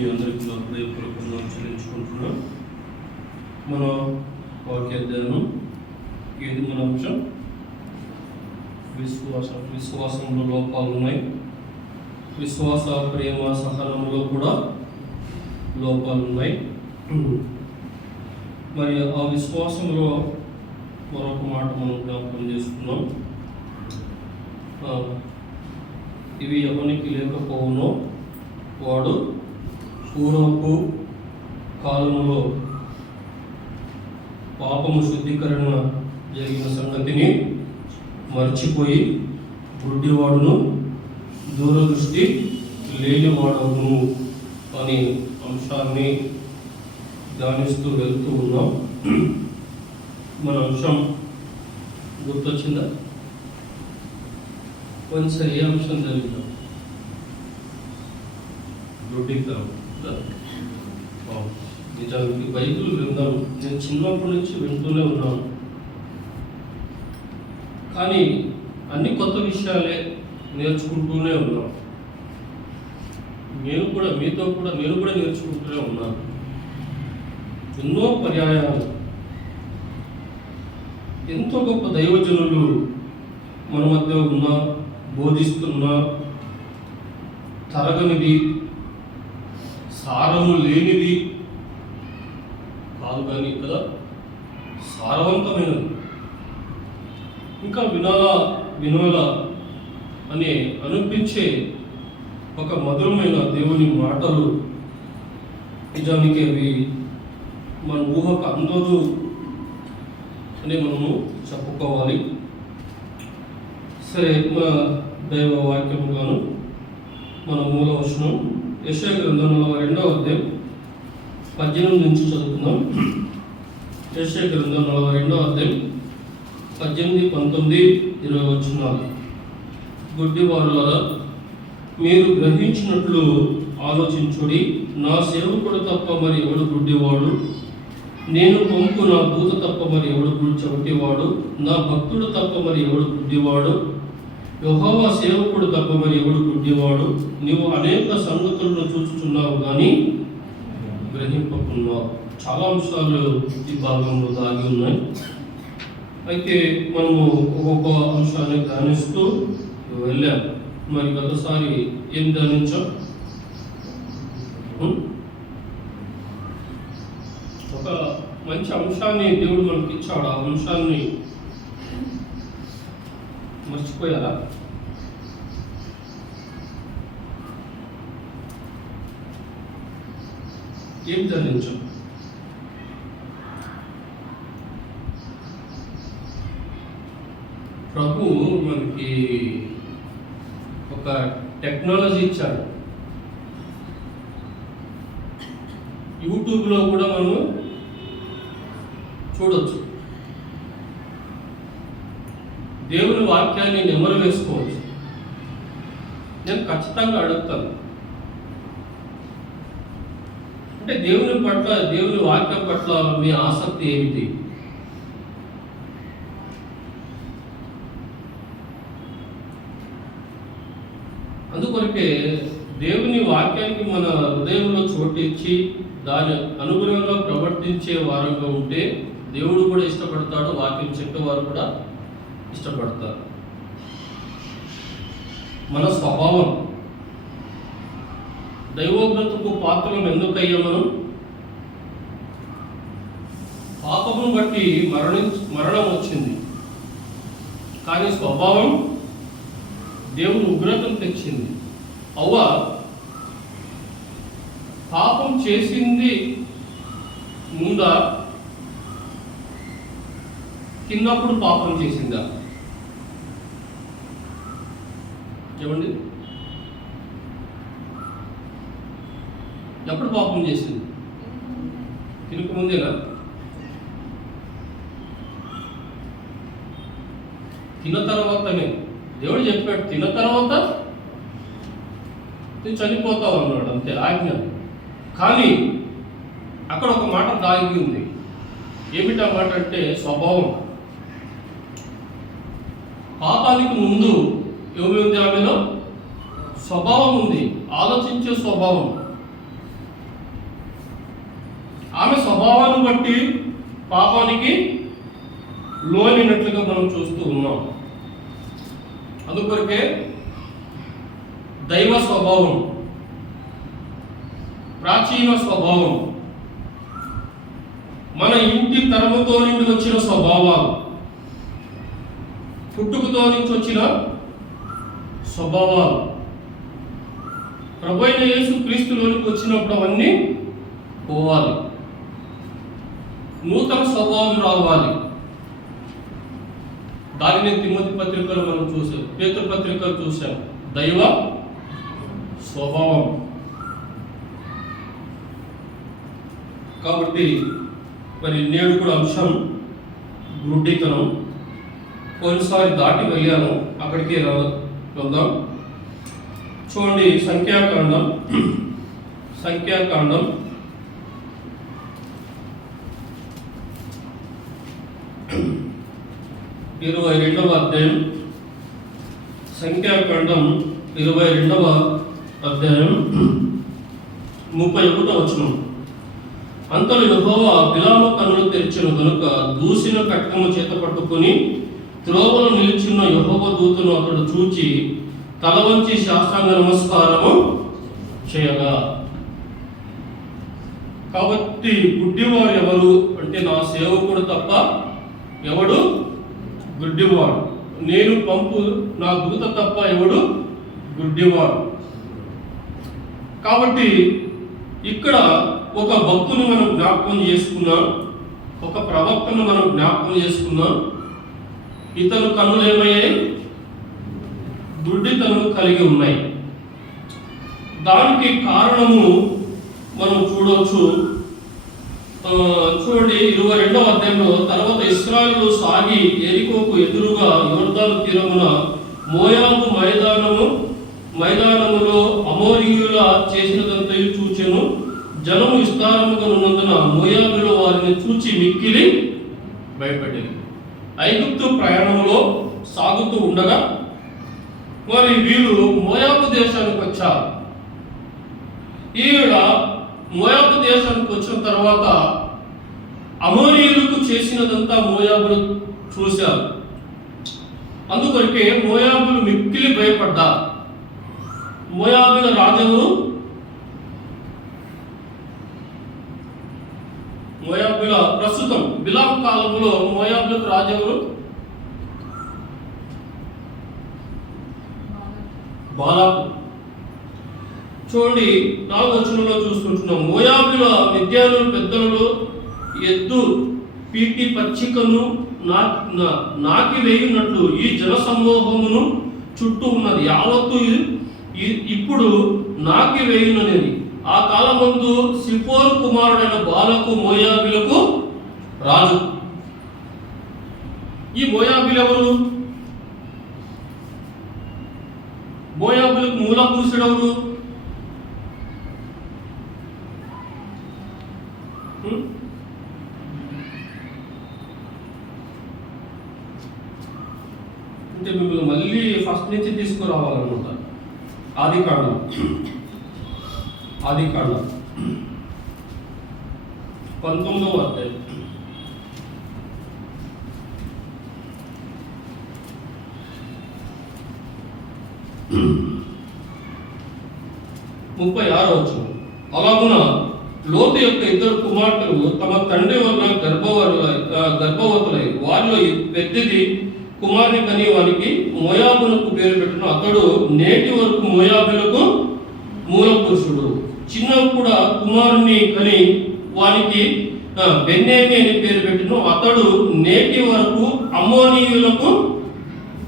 మీ అందరికీ నా హృదయపూర్వకంగా చెల్లించుకుంటున్నాం. మన వాక్యాధ్యానం ఏది మన అంశం? విశ్వాసంలో లోపాలు ఉన్నాయి. విశ్వాస, ప్రేమ, సహనంలో కూడా లోపాలు ఉన్నాయి. మరి ఆ విశ్వాసంలో మరొక మాట మనం జ్ఞాపకం చేసుకున్నాం. ఇవి ఎవరికి లేకపోవునో వాడు పూర్వపు కాలంలో పాపము శుద్ధీకరణ జరిగిన సంగతిని మర్చిపోయి గుడ్డివాడును, దూరదృష్టి లేనివాడును అనే అంశాన్ని ధ్యానిస్తూ వెళ్తూ ఉన్నాం. మన అంశం గుర్తొచ్చిందా? కొంచెం ఏ అంశం జరిగిందా? గుడ్డితనం. నిజానికి బైబిల్ విందాం, నేను చిన్నప్పటి నుంచి వింటూనే ఉన్నాను. కానీ అన్ని కొత్త విషయాలే నేర్చుకుంటూనే ఉన్నాం. నేను కూడా నేర్చుకుంటూనే ఉన్నాను. ఎన్నో పర్యాయాలు ఎంతో గొప్ప దైవజనులు మన మధ్య ఉన్నా, బోధిస్తున్నా, తరగనిది, సారము లేనిది కాదు, కానీ కదా సారవంతమైనది, ఇంకా వినాలా అని అనిపించే ఒక మధురమైన దేవుని మాటలు. నిజానికి అవి మన ఊహకు అందదు అని మనము చెప్పుకోవాలి. సరే, మన దైవ వాక్యముగాను మన మూల వచనం యెషయా గ్రంథం 42వ అధ్యాయం 18 నుంచి చదువుకుందాం. యెషయా గ్రంథం 42వ అధ్యాయం 18, 19, 20 వచనాలు. గుడ్డివారులారా, మీరు గ్రహించినట్లు ఆలోచించుడి. నా సేవకుడు తప్ప మరి ఎవడు గుడ్డివాడు? నేను పంపు నా దూత తప్ప మరి ఎవడు చెవిటివాడు? నా భక్తుడు తప్ప మరి ఎవడు గుడ్డివాడు? యెహోవా సేవకుడు తప్ప మరి ఎవడు గుడ్డివాడు? నీవు అనేక సంగతులను చూచుచున్నావు కానీ గ్రహింపకున్నావు. చాలా అంశాలు ఈ భాగంలో దాగి ఉన్నాయి. అయితే మనము ఒక్కొక్క అంశాన్ని ధ్యానిస్తూ వెళ్ళాం. మరి గతసారి ఏం ధ్యానించాం? ఒక మంచి అంశాన్ని దేవుడు మనకి ఇచ్చాడు. ఆ అంశాన్ని మర్చిపోయారా? ఏం ధ్యానించాం? ప్రభు మనకి ఒక టెక్నాలజీ ఇచ్చాడు. యూట్యూబ్లో కూడా మనము చూడొచ్చు. దేవుని వాక్యాన్ని నెమరు వేసుకోవచ్చు. నేను ఖచ్చితంగా అడుగుతాను, అంటే దేవుని వాక్యం పట్ల మీ ఆసక్తి ఏమిటి? అందుకొరకే దేవుని వాక్యానికి మన హృదయంలో చోటిచ్చి దాని అనుగుణంగా ప్రవర్తించే వారంగా ఉంటే దేవుడు కూడా ఇష్టపడతాడు, వాక్యం చెప్పేవారు కూడా ఇష్టపడతారు. మన స్వభావం, దైవోగ్రతకు పాత్రలం ఎందుకయ్యా మనం? పాపమును బట్టి మరణం వచ్చింది, కానీ స్వభావం దేవుని ఉగ్రతను తెచ్చింది. అవ్వ పాపం చేసింది ముందా, తిన్నప్పుడు పాపం చేసిందా? ఏమండి, ఎప్పుడు పాపం చేసింది? తినక ముందేనా? తిన్న తర్వాతనే. దేవుడు చెప్పాడు, తిన్న తర్వాత నువ్వు చనిపోతావు అన్నాడు, అంతే ఆజ్ఞ. కానీ అక్కడ ఒక మాట దాగి ఉంది. ఏమిటా మాట అంటే స్వభావం. పాపానికి ముందు ఏమి ఉంది? ఆమెలో స్వభావం ఉంది, ఆలోచించే స్వభావం. ఆమె స్వభావాన్ని బట్టి పాపానికి లోనినట్లుగా మనం చూస్తూ ఉన్నాం. అందుకొరకే దైవ స్వభావం, ప్రాచీన స్వభావం, మన ఇంటి తరముతో నుండి వచ్చిన స్వభావాలు, పుట్టుకతో నుంచి వచ్చిన స్వభావాలు ప్రభువైన యేసు క్రీస్తులోనికి వచ్చినప్పుడు అవన్నీ పోవాలి, నూతన స్వభావం రావాలి. దానిని తిమోతి పత్రికలు మనం చూసాం, పేతురు పత్రికలు చూసాం. దైవ స్వభావం. కాబట్టి మరి నేడు కూడా అంశం గుడ్డితనం. కొన్నిసారి దాటి వెళ్ళాను, అక్కడికి వెళ్దాం. చూడండి, సంఖ్యాకాండం 22వ అధ్యాయం. సంఖ్యాకాండం 22వ అధ్యాయం 31వ వచనం. అంతలో యెహోవా బిలాము కన్నులు తెరిచెను గనుక దూసిన ఖడ్గము చేత పట్టుకుని త్రోవలో నిలిచిన యెహోవా దూతను అతడు చూచి తల వంచి సాష్టాంగ నమస్కారము చేయగా. కాబట్టి గుడ్డివాడు ఎవరు అంటే నా సేవకుడు తప్ప ఎవడు గుడ్డివాడు, నేను పంపు నా దూత తప్ప ఎవడు గుడ్డివాడు. కాబట్టి ఇక్కడ ఒక భక్తుని మనం జ్ఞాపకం చేసుకున్నాం, ఒక ప్రవక్తను మనం జ్ఞాపకం చేసుకున్నాం. ఇతను కన్నులు ఏమయ్యాయి? గుడ్డితనం కలిగి ఉన్నాయి. దానికి కారణము మనం చూడవచ్చు. చూడండి, 22వ అధ్యాయంలో, తర్వాత ఇశ్రాయేలు సాగి యెరికోకు ఎదురుగా యోర్దాను తీరమున మోయాబు మైదానములో అమోరీయుల చేసినదంతయు చూచెను. జనము విస్తారముగా ఉన్నందున మోయాబులో వారిని చూచి మిక్కిలి భయపడింది. ఐగుప్తు ప్రయాణంలో సాగుతూ ఉండగా మరి వీళ్ళు మోయాబు దేశానికి వచ్చారు. ఈవిడ మోయాబు దేశానికి వచ్చిన తర్వాత అమోరీయులకు చేసినదంతా మోయాబులు చూశారు. అందుకొరకే మోయాబులు మిక్కిలి భయపడ్డారు. మోయాబుల రాజును, మోయాబుల ప్రస్తుతం బిలాము కాలంలో మోయాబులకు రాజెవరు? బాలాకు. చూడండి, 4వ వచనంలో చూసుకుంటున్నాం. మోయాబుల మిద్యాను పెద్దలలో ఎద్దు పీటి పచ్చికను నాకి వేయునట్లు ఈ జన సమూహమును చుట్టూ ఉన్నది యావత్తు ఇప్పుడు నాకి వేయుననేది. ఆ కాలమందు సిపోరు కుమారుడైన బాలకు మోయాబులకు రాజు. ఈ మోయాబులు ఎవరు? మోయాబులకు మూల పురుషుడు ఎవరు? అంటే మిమ్మల్ని మళ్ళీ ఫస్ట్ నుంచి తీసుకురావాలన్నమాట. ఆదికాండం 19వ అధ్యాయం 36వ వచనం. అలాగున లోతు యొక్క 2 కుమార్తెలు తమ తండ్రి వల్ల గర్భవతులై వారిలో పెద్దది కుమారుని కని వానికి మోయాబులకు పేరు పెట్టిన. అతడు నేటి వరకు మోయాబులకు మూల పురుషుడు. చిన్నప్పుడు కుమారుని కని వానికి బెన్యామి అని పేరు పెట్టిన. అతడు నేటి వరకు అమ్మోనీయులకు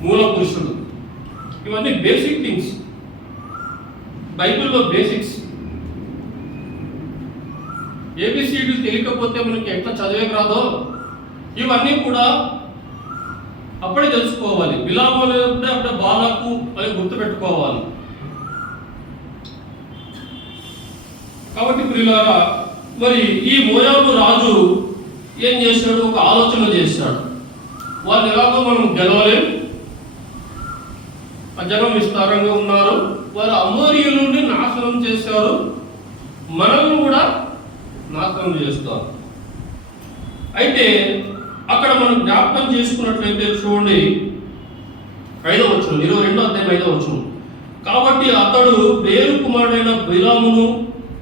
మూల పురుషుడు. ఇవన్నీ బేసిక్ థింగ్స్, బైబిల్లో బేసిక్స్. ఏబిసిడి తెలియకపోతే మనకి ఎట్లా చదివేకి రాదో ఇవన్నీ కూడా అప్పుడే తెలుసుకోవాలి. బిలాము అనేప్పుడే అప్పుడే బాలాకు అని గుర్తుపెట్టుకోవాలి. కాబట్టి ప్రియులారా, మరి ఈ మోయాబు రాజు ఏం చేశాడు? ఒక ఆలోచన చేశాడు. వాళ్ళు ఎలాగో మనం గెలవలేం, జనం విస్తారంగా ఉన్నారు, వారు అమోరీయుల నుండి నాశనం చేశారు, మనల్ని కూడా నాశనం చేస్తారు. అయితే అక్కడ మనం జ్ఞాపకం చేసుకున్నట్లయితే చూడండి 5వ వచనం, 22వ అధ్యాయం 5వ వచనం. కాబట్టి అతడు బేరు కుమారుడైన బిలామును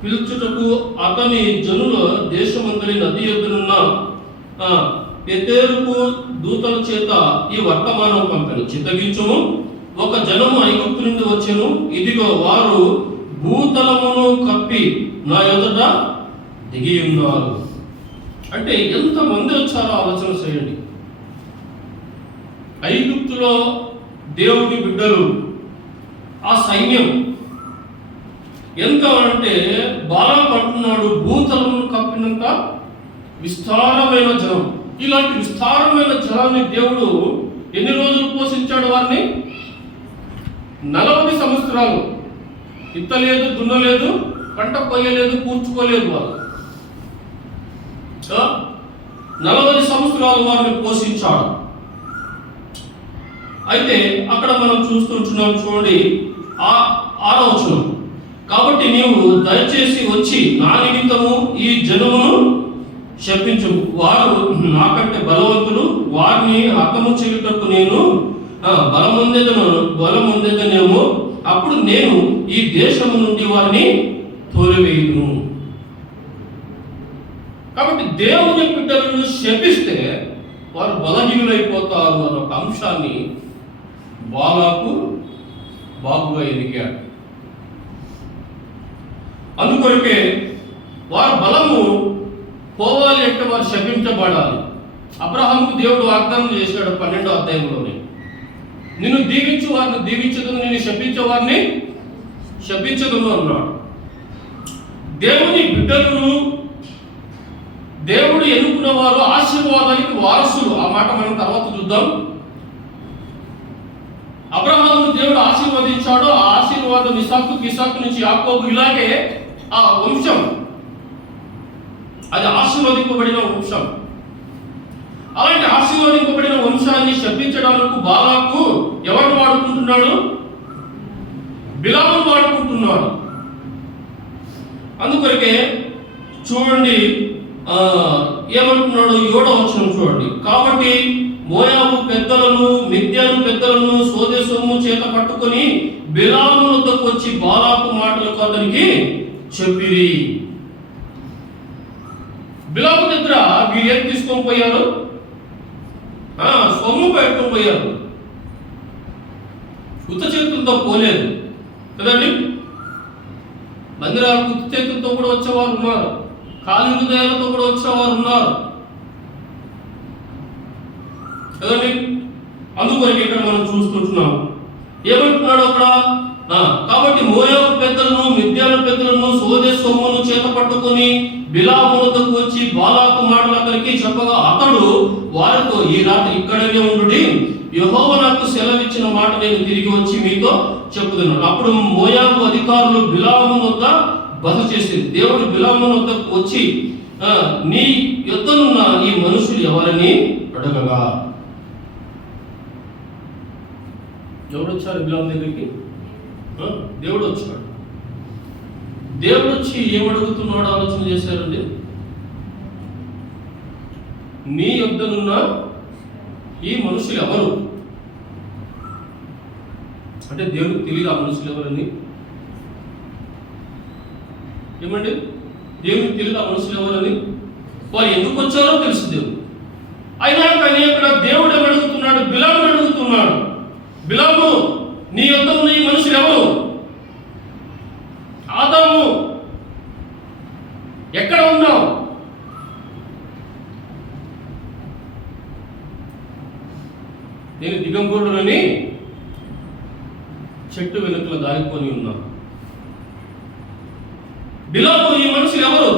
పిలుచుటకు అతని జనుల దేశమందరి నది యొద్దనున్న పెతేరుకు దూతల చేత ఈ వర్తమానం పంపెను. చిత్తగించుము, ఒక జనము ఐగుప్తు నుండి వచ్చెను, ఇదిగో వారు భూతలమును కప్పి నా ఎదుట దిగి ఉన్నారు. అంటే ఎంతమంది వచ్చారో ఆలోచన చేయండి. ఐగుప్తులో దేవుని బిడ్డలు, ఆ సైన్యం ఎంత అంటే బాలాకు అంటున్నాడు, భూతలమును కప్పినంత విస్తారమైన జనం. ఇలాంటి విస్తారమైన జనాన్ని దేవుడు ఎన్ని రోజులు పోషించాడు? వారిని 40 సంవత్సరాలు. ఇత్తలేదు, దున్నలేదు, పంట కొయ్యలేదు, కూర్చుకోలేదు. వాళ్ళు 40 సంవత్సరాలు వారిని పోషించాడు. అయితే అక్కడ మనం చూస్తుంటున్నాం చూడండి 6వ వచనం. కాబట్టి నీవు దయచేసి వచ్చి నా నిమిత్తము ఈ జనమును శపించు, వారు నాకంటే బలవంతులు, వారిని హతము చేయుటకు నేను బలముందేదనేమో, అప్పుడు నేను ఈ దేశము నుండి వారిని తోలివేయును. కాబట్టి దేవుని బిడ్డలను శపిస్తే వారు బలహీనులైపోతారు అన్న ఒక అంశాన్ని బాలాకు బాగుగా ఎదిగాడు. అందుకొరకే వారి బలము పోవాలి అంటే వారు శపించబడాలి. అబ్రహాముకు దేవుడు వాగ్దానం చేశాడు 12వ అధ్యాయంలోనే, నిన్ను దీవించు వారిని దీవించదు, నేను శపించే వారిని శపించదును అన్నాడు. దేవుని బిడ్డలను దేవుడు ఎన్నుకున్న వారు ఆశీర్వాదానికి వారసులు. ఆ మాట మనం తర్వాత చూద్దాం. అబ్రహామును దేవుడు ఆశీర్వదించాడు. ఆ ఆశీర్వాదం ఇసాకు నుంచి యాకోబు, ఇలాగే ఆ వంశం అది ఆశీర్వదింపబడిన వంశం. అలాంటి ఆశీర్వదింపబడిన వంశాన్ని శపించడానికి బాలాకు ఎవరు వాడుకుంటున్నాడు? బిలామును వాడుకుంటున్నాడు. అందుకొరకే చూడండి ఏమంటున్నాడు 7వ వచనం చూడండి. కాబట్టి మోయాబు పెద్దలను, మిద్యాను పెద్దలను సోదె సొమ్ము చేత పట్టుకొని బిలాము వద్దకు వచ్చి బాలాకు మాటలకు అతనికి చెప్పిరి. బిలాము దగ్గర వీరు ఏం తీసుకొని పోయారు? సొమ్ము పెట్టుకొని పోయారు. ఉత్త చేతులతో పోలేదు కదండి. మందిరాలకు ఉత్త చేతులతో కూడా వచ్చేవారు ఉన్నారు, ఖాళీ హృదయాలతో కూడా వచ్చేవారు ఉన్నారు కదండి. అందుకొరకు ఇక్కడ మనం చూసుకుంటున్నాం ఏమంటున్నాడు అక్కడ. కాబట్టి మోయాబు పెద్దలను, మిద్యాను పెద్దలను సోదె సొమ్మును చేత పట్టుకొని బిలాము వద్దకు వచ్చి బాలాకు మాటలు అతనికి చెప్పగా అతడు వారితో, ఈ రాత్రి ఇక్కడనే ఉండుడి, యెహోవా నాకు సెలవిచ్చిన మాట నేను తిరిగి వచ్చి మీతో చెప్పుతున్నాను. అప్పుడు మోయాబు అధికారులు బిలాము వద్ద బస చేసింది. దేవుడు బిలాము వద్దకు వచ్చి నీ యొద్దనున్న ఈ మనుషులు ఎవరని అడగగా, ఎవరు వచ్చారు బిలాము దగ్గరికి? దేవుడు వచ్చాడు. దేవుడు వచ్చి ఏమడుగుతున్నాడు ఆలోచన చేశారండి. నీ యొద్దనున్న ఈ మనుషులు ఎవరు అంటే దేవుడికి తెలియదు ఆ మనుషులు ఎవరని. ఏమండి, దేవుడికి తెలియదు ఆ మనుషులు ఎవరని. వారు ఎందుకు వచ్చారో తెలుసు దేవుడు. అయినా కానీ అక్కడ దేవుడు ఏమడుగుతున్నాడు? బిలామును అడుగుతున్నాడు. బిలాము, నీ యొద్ద ఉన్న ఈ మనుషులు ఎవరు? ఆదాము, ఎక్కడ ఉన్నావు? నేను దిగంబరుడని చెట్టు వెనుకలు దాగిపోని ఉన్నా. బిలాము, ఈ మనుషులు ఎవరు?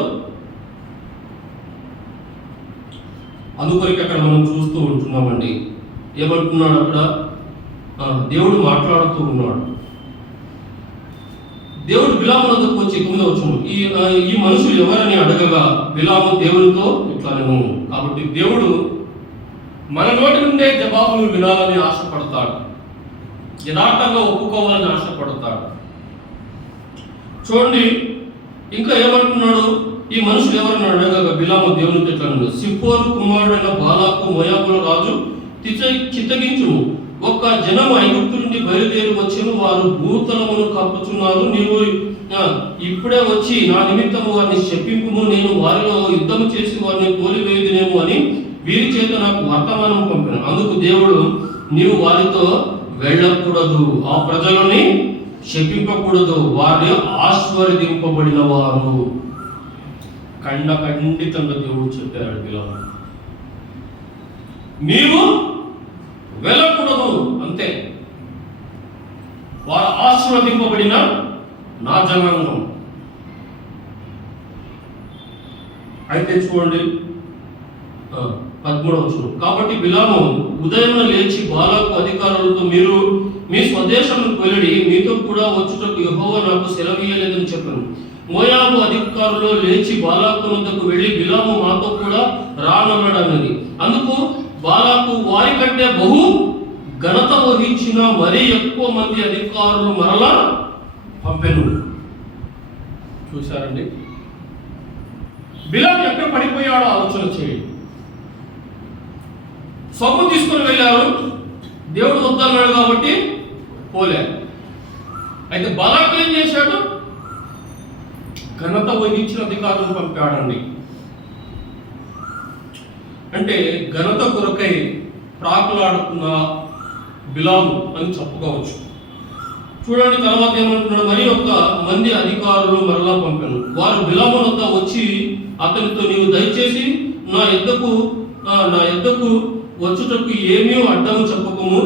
అందుకొరికి అక్కడ మనం చూస్తూ ఉంటున్నామండి. ఏమంటున్నాడు అక్కడ? దేవుడు మాట్లాడుతూ ఉన్నాడు. దేవుడు బిలాము వద్దకు వచ్చి 9వ వచనం, ఈ మనుషులు ఎవరని అడగగా బిలాము దేవునితో ఇట్లానెను. కాబట్టి దేవుడు మన నోటి నుండే జవాబులు వినాలని ఆశపడతాడు, యథార్థంగా ఒప్పుకోవాలని ఆశపడతాడు. చూడండి ఇంకా ఏమంటున్నాడు? ఈ మనుషులు ఎవరన్నాడు అడగగా బిలాము దేవునితో ఇట్లా అన్నాడు, సిప్పోరు కుమారుడైన బాలాకు మోయాబుల రాజు చిత్తగించును. ఒక్క జనము ఐగుప్తు నుండి బయలుదేరి వచ్చును, వారు భూతలమును కప్పుచున్నారు. నీవు ఇప్పుడే వచ్చి నా నిమిత్తము వారిని శపింపుము, నేను వారిలో యుద్ధము చేసి వారిని తోలివేయుదునేమో అని వీరి చేత నాకు వర్తమానం పంపిన. అందుకు దేవుడు, నీవు వారితో వెళ్ళకూడదు, ఆ ప్రజలని శపింపకూడదు, వారి ఆశీర్వదింపబడిన వారు. ఖండితంగా దేవుడు చెప్పాడు బిలాము, నీవు వెళ్ళకూడదు, అంతే. వారు ఆశీర్వదింపబడిన నా జనాంగం. అయితే చూడండి 13వ వచనం. కాబట్టి బిలాము ఉదయం లేచి బాలాకు అధికారులతో, మీరు మీ స్వదేశంకు వెళ్ళి మీతో కూడా వచ్చుటకు యెహోవా నాకు సెలవీయలేదని చెప్పాను. మోయాబు అధికారులు లేచి బాలాకు వద్దకు వెళ్ళి, బిలాము మాతో కూడా రానన్నాడన్నది. అందుకు బాలాకు వారి కంటే బహు ఘనత వహించిన మరీ ఎక్కువ మంది అధికారులు మరలా పంపెను. చూశారండి, బిలాము ఎక్కడ పడిపోయాడో ఆలోచన చేయండి. సొమ్ము తీసుకుని వెళ్ళారు, దేవుడు వద్దన్నాడు కాబట్టి పోలే. అయితే బాలాకు ఏం చేశాడు? ఘనత వహించిన అధికారులను పంపాడండి. అంటే ఘనత కొరకై ప్రాకులాడుతున్న బిలాము అని చెప్పుకోవచ్చు. చూడండి, తర్వాత ఏమంటున్నాడు? మరి ఒక మంది అధికారులు మరలా పంపాను. వారు బిలాము వద్ద వచ్చి అతనితో, నీవు దయచేసి నా యొద్దకు వచ్చుటకు ఏమీ అడ్డము చెప్పకము,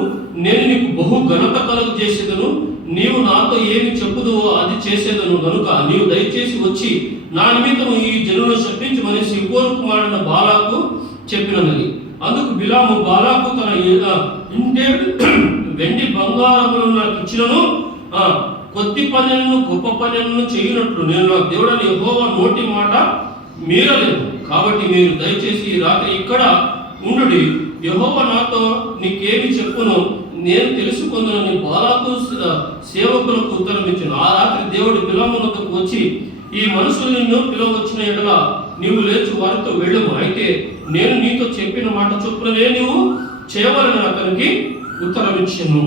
నేను నీకు బహు ఘనత కలుగు చేసేదను, నీవు నాతో ఏమి చెప్పుదువో అది చేసేదను కనుక నీవు దయచేసి వచ్చి నా నిమిత్తము ఈ జనులను శపించమని సిప్పోరు కుమారుడైన బాలాకు చెప్పినది. అందుకు బిలాము, బాలాకు తన ఇంటే వెండి బంగారములను నాకు ఇచ్చినను, కొద్ది పనులను గొప్ప పనులను చేయనట్లు నేను నా దేవుడని యెహోవా నోటి మాట మీరలేదు. కాబట్టి మీరు దయచేసి ఈ రాత్రి ఇక్కడ ఉండుడి, యెహోవా నాతో నీకేమి చెప్పును నేను తెలుసుకుందని బాలాకు సేవకులకు ఉత్తరం ఇచ్చాను. ఆ రాత్రి దేవుడు బిలాము వద్దకు వచ్చి, ఈ మనుషులు నిన్ను పిలవచ్చిన ఎడల నీవు లేచి వారితో వెళ్ళము, అయితే నేను నీతో చెప్పిన మాట చొప్పుననే నీవు చేయవలని అతనికి ఉత్తరం ఇచ్చాను.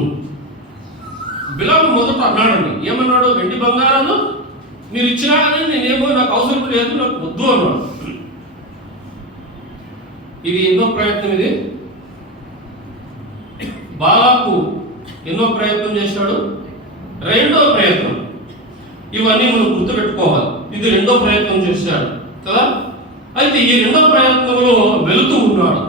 బిలాము మొదట అన్నాడండి, ఏమన్నాడు? వెండి బంగారాలు మీరు ఇచ్చినా కానీ నేనేమో నాకు అవసరం లేదు, నాకు వద్దు అన్నాడు. ఇది ఎన్నో ప్రయత్నం. ఇది బాలాకు ఎన్నో ప్రయత్నం చేశాడు. రెండో ప్రయత్నం, ఇవన్నీ మనం గుర్తుపెట్టుకోవాలి. ఇది రెండో ప్రయత్నం చేశాడు కదా. అయితే ఈ రెండో ప్రయత్నంలో వెళుతూ ఉన్నాడు.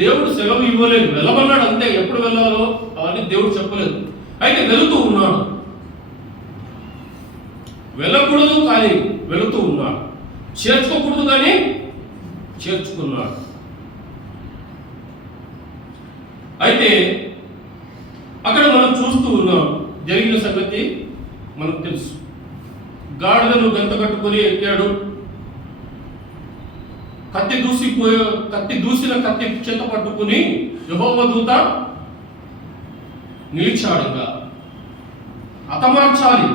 దేవుడు సెలవు ఇవ్వలేదు, వెళ్ళమన్నాడు అంతే. ఎప్పుడు వెళ్ళాలో అవన్నీ దేవుడు చెప్పలేదు. అయితే వెళుతూ ఉన్నాడు. వెళ్ళకూడదు కానీ వెళుతూ ఉన్నాడు. చేర్చుకోకూడదు కానీ చేర్చుకున్నాడు. అయితే అక్కడ మనం చూస్తూ ఉన్నాం, జరిగిన సంగతి మనకు తెలుసు. గాడిదను గంత కట్టుకొని ఎక్కాడు. కత్తి దూసిన కత్తి చేత పట్టుకుని యెహోవా దూత నిలిచాడు. ఇంకా హతమార్చాలి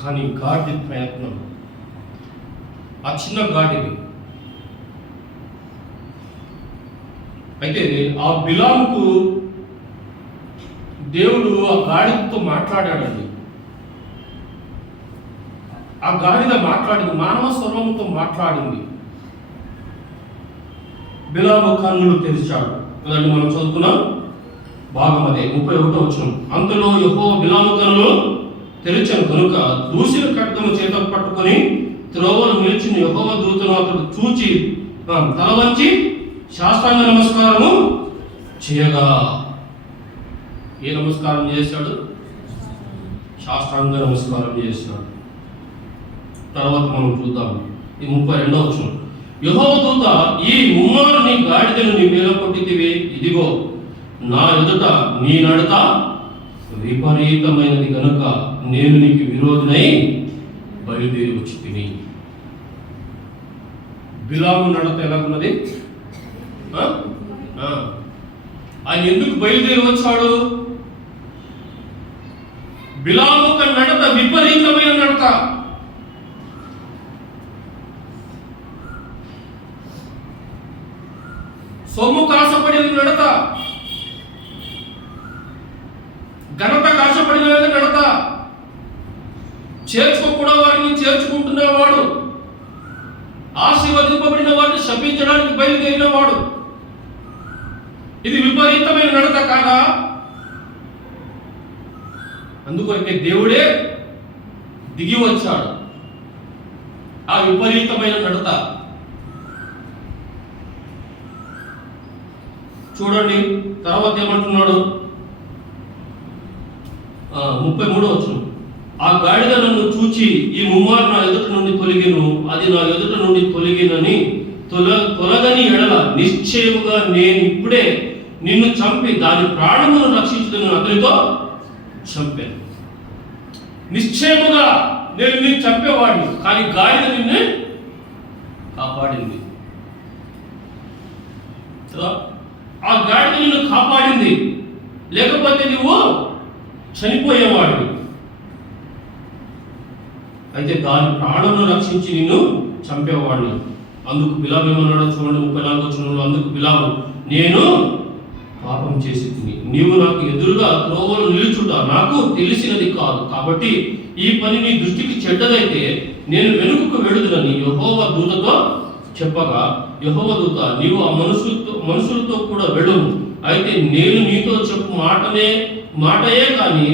కానీ గాడి ప్రయత్నం, ఆ చిన్న గాడిది. అయితే ఆ బిలాముకు దేవుడు ఆ గాడిదతో మాట్లాడాడండి. ఆ గాడిద మాట్లాడింది, మానవ స్వరముతో మాట్లాడింది. బిలాము కన్నులు తెరిచాడు. అదండి మనం చదువుకున్నాం భాగం అదే 31వ వచనం. అంతలో యెహోవా బిలాము కన్నులు తెరిచాను కనుక దూసిన ఖడ్గము చేత పట్టుకొని త్రోవలు నిలిచిన యెహోవా దూతను అతడు చూచి తల వంచి శాస్త్రాంగ నమస్కారము చేయగా. ఏ నమస్కారం చేశాడు? శాస్త్రాంగ నమస్కారం చేశాడు. తర్వాత మనం చూద్దాం. ఈ 32వ వచనం. యెహోవా దూత, ఈ ముమ్మారు నీ గాడిదను నీ మీద కొట్టితివి, ఇదిగో నా ఎదుట నీ నడత విపరీతమైనది కనుక నేను నీకు విరోధినై బయలుదేరి వచ్చి తిని. బిలాము నడత ఎలా ఉన్నది? ఆయన ఎందుకు బయలుదేరి వచ్చాడు? బిలాము యొక్క నడత విపరీతమైన నడత. సొమ్ము కాసపడిన నడత, ఘనత కాసపడిన నడత, చేర్చుకోకుండా వారిని చేర్చుకుంటున్నవాడు, ఆశీర్వదింపబడిన వారిని శపించడానికి బయలుదేరిన వాడు. ఇది విపరీతమైన నడత కాదా? అందుకొరకే దేవుడే దిగి వచ్చాడు. ఆ విపరీతమైన నడత చూడండి. తర్వాత ఏమంటున్నాడు? 33వ వచనం. ఆ గాడిద నన్ను చూచి ఈ ముమ్మారు నా ఎదుట నుండి తొలగిను, అది నా ఎదుట నుండి తొలగినని తొలగని ఎడల నిశ్చయముగా నేను ఇప్పుడే నిన్ను చంపి దాని ప్రాణమును రక్షించుదని అతనితో చంపాను. నిశ్చయముగా నేను నిన్ను చంపేవాడిని, కానీ గాడిద నిన్ను కాపాడింది. ఆ గాడిద నిన్ను కాపాడింది, లేకపోతే నువ్వు చనిపోయేవాడివి. అయితే దాని ప్రాణమును రక్షించి నిన్ను చంపేవాడిని. అందుకు బిలాము ఏమన్నాడో చూడండి. 34వ వచనంలో, అందుకు బిలాము, నేను పాపం చేసి తిని నీవు నాకు ఎదురుగా త్రోవలు నిలుచుట నాకు తెలిసినది కాదు, కాబట్టి ఈ పని నీ దృష్టికి చెడ్డదైతే నేను వెనుకకు వెడుదునని యెహోవా దూతతో చెప్పగా, యెహోవా దూత, నీవు ఆ మనుషులతో కూడా వెళ్ళుము, అయితే నేను నీతో చెప్పు మాటయే కానీ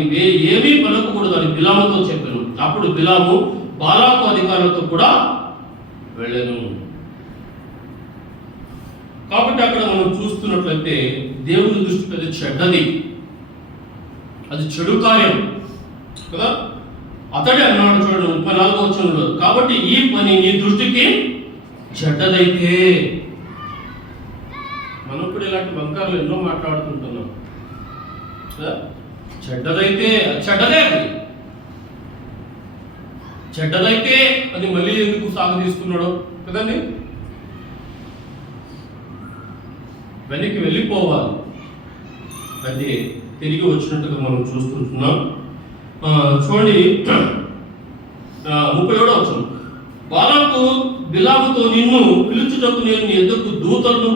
ఏమీ పలకకూడదు అని బిలాముతో చెప్పాను. అప్పుడు బిలాము బాలాకు అధికారులతో కూడా వెళ్ళాను. కాబట్టి అక్కడ మనం చూస్తున్నట్లయితే దేవుని దృష్టి పెద్ద చెడ్డది, అది చెడు కార్యం కదా. అతడే అన్నాడు చూడండి 34వ వచనంలో, కాబట్టి ఈ పని నీ దృష్టికి చెడ్డదైతే. మనం కూడా ఇలాంటి బంకారులు ఎన్నో మాట్లాడుతుంటున్నాం. చెడ్డదైతే చెడ్డదే, అది చెడ్డదైతే అది మళ్ళీ ఎందుకు సాగు తీసుకున్నాడు కదండి. వెనక్కి వెళ్ళిపోవాలి, అది తిరిగి వచ్చినట్టుగా మనం చూస్తుంటున్నాం. చూడండి 37వ వచనం. బాలాకు బిలాముతో, నిన్ను పిలుచుటకు నేను నీ ఎద్దకు దూతలను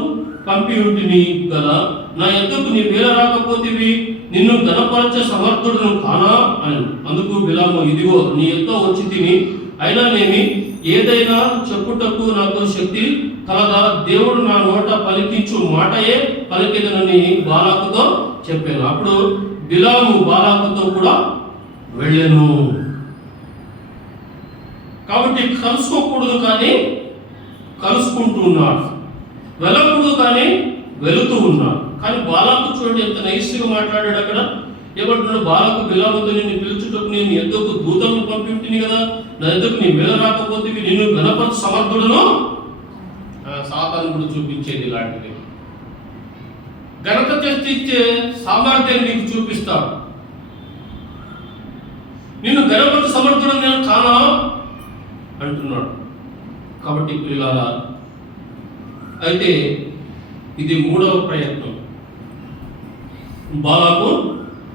పంపి ఉంటిని కదా, నా ఎద్దకు నీ వేల రాకపోతేవి, నిన్ను గణపరచ సమర్థుడును కానా అని. అందుకు బిలాము, ఇదిగో నీ ఎద్దో వచ్చి తిని, అయినానేమి ఏదైనా చెప్పుటకు నాకు శక్తి కలదా? దేవుడు నా నోట పలికించు మాటయే పలికేదనని బాలాకుతో చెప్పాను. అప్పుడు బిలాము బాలాకుతో కూడా వెళ్ళాను. కాబట్టి కలుసుకోకూడదు కానీ కలుసుకుంటూ ఉన్నాడు, వెళ్ళకూడదు కానీ వెళుతూ ఉన్నాడు. కానీ బాలాకు చూడండి ఎంత నైస్గా మాట్లాడాడు. అక్కడ ఏమంటున్నాడు? బాలాకు, బిలాముతో నిన్ను పిలుచుటకు నేను ఎద్దకు దూతలను పంపి ఉంటుంది కదా, నా ఎద్దకు నీ వేల రాకపోతే నిన్ను గణపతి సమర్థుడును. సాతాను కూడా చూపించేది ఇలాంటిది. ఘనత తెచ్చిచ్చే సామర్థ్యాన్ని నీకు చూపిస్తాడు. నిన్ను గణపతి సమర్థుడు నేను కానా అంటున్నాడు. కాబట్టి పిల్లల అయితే ఇది 3వ ప్రయత్నం, బాలాకు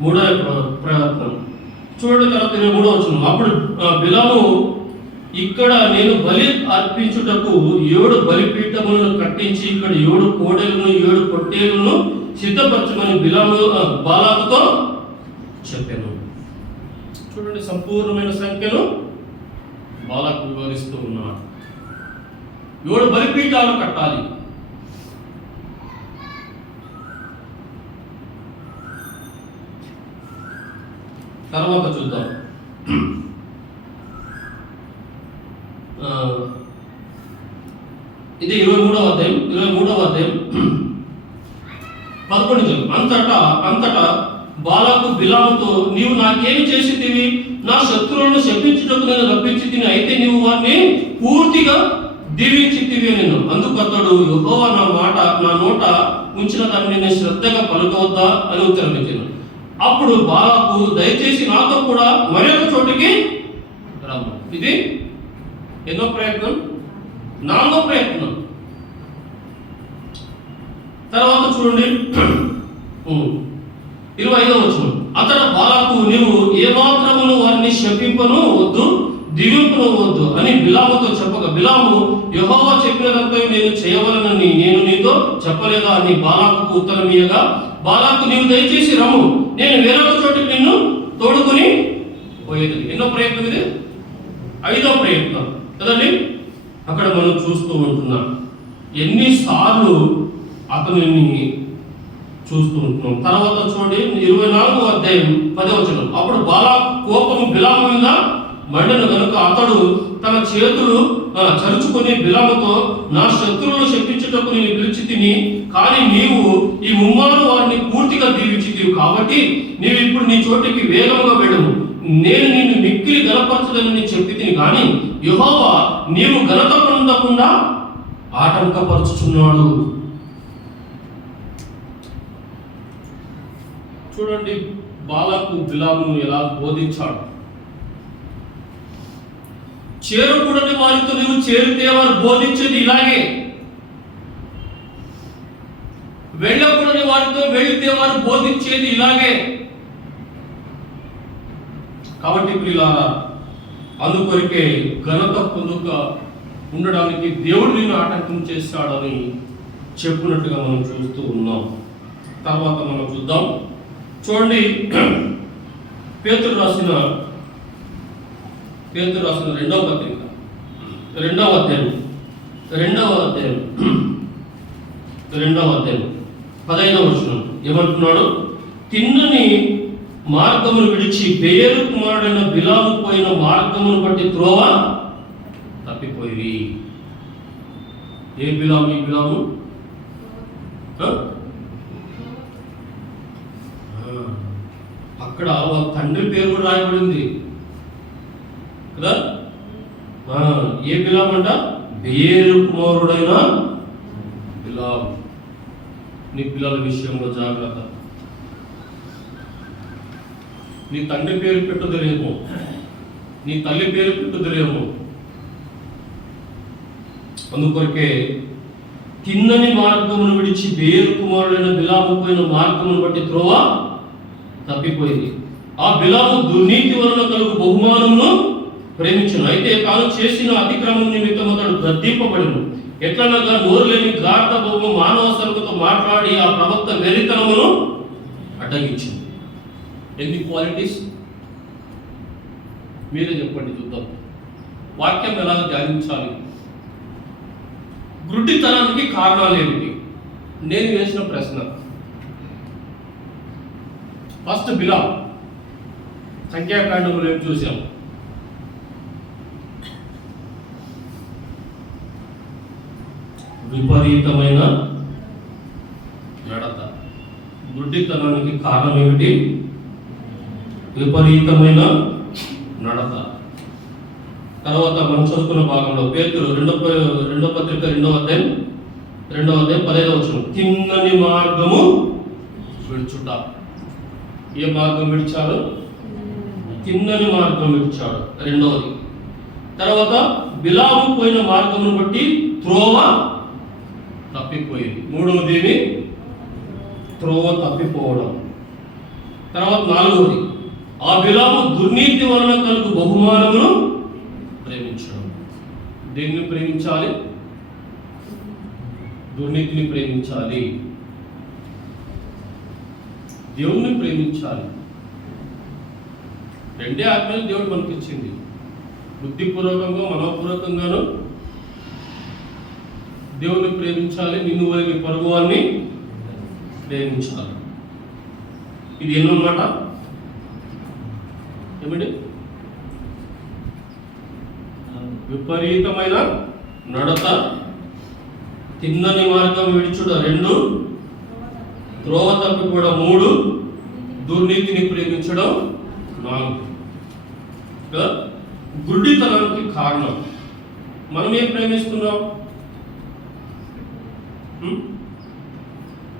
3వ ప్రయత్నం. చూడండి తర్వాత 23వ వచనం. అప్పుడు బిలాము, ఇక్కడ నేను బలి అర్పించుటకు 7 బలిపీఠములను కట్టించి ఇక్కడ 7 కోడెలను 7 పొట్టేలను సిద్ధపరచమని బాలాకుతో చెప్పాను. చూడండి, సంపూర్ణమైన సంఖ్యను బాలాకు వివరిస్తూ ఉన్నాడు. 7 బలిపీఠాలు కట్టాలి. తర్వాత చూద్దాం. ఇది 23వ అధ్యాయం 11. అంతటా బాలాకు బిలాముతో, నీవు నాకేమి చేసితివి? నా శత్రువులను శపించుటకు నేను రప్పించి తిని, అయితే నీవు వారిని పూర్తిగా దీవించితివి నేను. అందుకు అతడు, యెహోవా నా నోట ఉంచిన దాన్ని నేను శ్రద్ధగా పలుకవద్దా అని ఉత్తరం ఇచ్చాను. అప్పుడు బాలాకు, దయచేసి నాతో కూడా మరొక చోటికి రమ్ము. ఇది ఎన్నో ప్రయత్నం? 4వ ప్రయత్నం. తర్వాత చూడండి 25వ వచనం. అతడు బాలాకు, నీవు ఏమాత్రమును వారిని శపింపను వద్దు, దీవింపను వద్దు అని బిలాముతో చెప్పగా, బిలాము, యెహోవా చెప్పినదంతా నేను చేయవలనని నేను నీతో చెప్పలేదా అని బాలాకు ఉత్తరం ఇయ్యగా, బాలాకు, నీవు దయచేసి రమ్ము, నేను వేరొక చోటికి నిన్ను తోడుకొని పోయేది. ఎన్నో ప్రయత్నం ఇది? 5వ ప్రయత్నం కదండి. అక్కడ మనం చూస్తూ ఉంటున్నాం ఎన్నిసార్లు అతనిని చూస్తూ ఉంటున్నాం. తర్వాత చూడండి 24వ అధ్యాయం 10వ వచనం. అప్పుడు బాలాకు కోపము బిలాము మీద మండెను గనుక అతడు తన చేతులు చరుచుకొని బిలాముతో, నా శత్రువులను శపించుటకు నేను పిలిచి తిని, కానీ నీవు ఈ ముమ్మారు వారిని పూర్తిగా దీవించితివి, కాబట్టి నీవు ఇప్పుడు నీ చోటికి వేగముగా వెళ్ళము, నేను నిన్ను మిక్కిలి గణపరచదని చెప్పి తిని, కానీ యెహోవా నీవు ఘనత పొందకుండా ఆటంకపరుచుచున్నాడు. చూడండి బాలాకు బిలామును ఎలా బోధించాడు. చేరకూడని వారితో నువ్వు చేరితే వారు బోధించేది ఇలాగే, వెళ్ళకూడని వారితో వెళితే వారు బోధించేది ఇలాగే. కాబట్టి ప్రియులారా, అందుకొరికే ఘనత పొందుక ఉండడానికి దేవుడు నిన్ను ఆటంకం చేస్తాడని చెప్పినట్టుగా మనం చూస్తూ ఉన్నాం. తర్వాత మనం చూద్దాం. చూడండి పేతురు రాసిన 2వ పత్రిక 2వ అధ్యాయం 15వ వచనం ఏమంటున్నాడు? తిన్నని మార్గమును విడిచి బెయేరు కుమారుడైన బిలాము పోయిన మార్గమును బట్టి త్రోవ తప్పిపోయి. ఏ బిలాము? ఈ బిలాము అక్కడ వాళ్ళ తండ్రి పేరు కూడా రాయబడింది కదా. ఏ బిలాము అంట? బెయేరు కుమారుడైన బిలాము. నీ పిల్లల విషయంలో జాగ్రత్త. నీ తండ్రి పేరు పెట్టుదరేమో, నీ తల్లి పేరు పెట్టుదరేమో. అందుకొరకే తిన్నని మార్గమును విడిచి బెయేరు కుమారుడైన బిలాము పోయిన మార్గమును బట్టి త్రోవ తప్పిపోయింది. ఆ బిలాము దుర్నీతి వలన కలుగు బహుమానమును ప్రేమించును. అయితే తాను చేసిన అతిక్రమం నిమిత్తం అతడు గద్దింపబడిను. ఎట్లనగా నోరు లేని గార్ధబొమ్మ మానవ సరుకుతో మాట్లాడి ఆ ప్రవక్త వెరితనమును అడ్డగించింది. ఎన్ని క్వాలిటీస్ మీరే చెప్పండి, చూద్దాం. వాక్యం ఎలా ధ్యానించాలి? గుడ్డితనానికి కారణాలు ఏమిటి? నేను వేసిన ప్రశ్న. ఫస్ట్ బిలాము. సంఖ్యాకాండంలో ఏం చూసాం? విపరీతమైన నడత. గుడ్డితనానికి కారణం ఏమిటి? విపరీతమైన నడత. తర్వాత మనం చదువుకున్న భాగంలో పేతురు 2వ పత్రిక 2వ అధ్యాయం 15వ వచనం. తిన్నని మార్గము విడుచుట. ఏ మార్గం విడిచాడు? తిన్నని మార్గం విడిచాడు. రెండవది. తర్వాత బిలాము పోయిన మార్గమును బట్టి త్రోవ తప్పిపోయింది. మూడవది త్రోవ తప్పిపోవడం. తర్వాత 4వది, ఆ బిలాము దుర్నీతి వలన కలుగు బహుమానమును ప్రేమించడం. దేన్ని ప్రేమించాలి? దుర్నీతిని ప్రేమించాలి, దేవుణ్ణి ప్రేమించాలి. రెండే ఆజ్ఞలు దేవుడు మనకి ఇచ్చింది. బుద్ధిపూర్వకంగా మనోపూర్వకంగాను దేవుని ప్రేమించాలి, నిన్ను వారిని పొరుగు వారిని ప్రేమించాలి. ఇది ఎన్నమాట? ఏమిటి? విపరీతమైన నడత, తిన్నని మార్గం విడిచుట 2, త్రోవ తప్పిపోవడం 3, దుర్నీతిని ప్రేమించడం 4. గుడ్డితనానికి కారణం మనం ఏం ప్రేమిస్తున్నాం?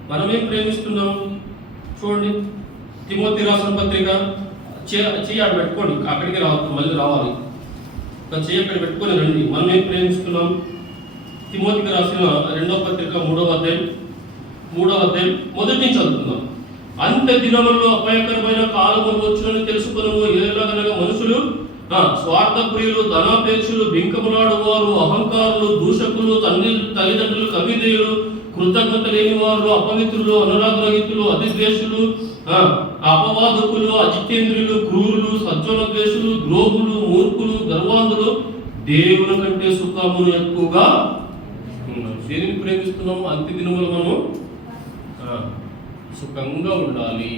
మనమేం ప్రేమిస్తున్నాం? చూడండి, తిమోతి రాసిన పత్రిక చెయ్యాడు పెట్టుకోండి, అక్కడికి మళ్ళీ రావాలి. చెయ్యక్కడ పెట్టుకొని రండి. మనం ఏం ప్రేమిస్తున్నాం? తిమోతికి రాసిన 2వ పత్రిక 3వ అధ్యాయం మొదటి నుంచి చదువుతున్నాం. అంత్య దినములలో అపాయకరమైన కాలము వచ్చునని తెలుసుకొనుము. ఎలాగనగా మనుషులు స్వార్థప్రియులు, ధనాపేక్షులు, బింకములాడువారు, అహంకారులు, దూషకులు, తల్లిదండ్రులు, కవిదేయులు, కృతజ్ఞత లేని వారు, అపవిత్రులు, అనురాగరహితులు, అతిద్వేషులు, అపవాదకులు, అజితేంద్రులు, క్రూరులు, సజ్జనద్వేషులు, ద్రోహులు, మూర్ఖులు, గర్వాంధులు దేవుని కంటే సుఖమును ఎక్కువగా దేనిని ప్రేమిస్తున్నాము? అంత్య దినములు మనము సుఖంగా ఉండాలి,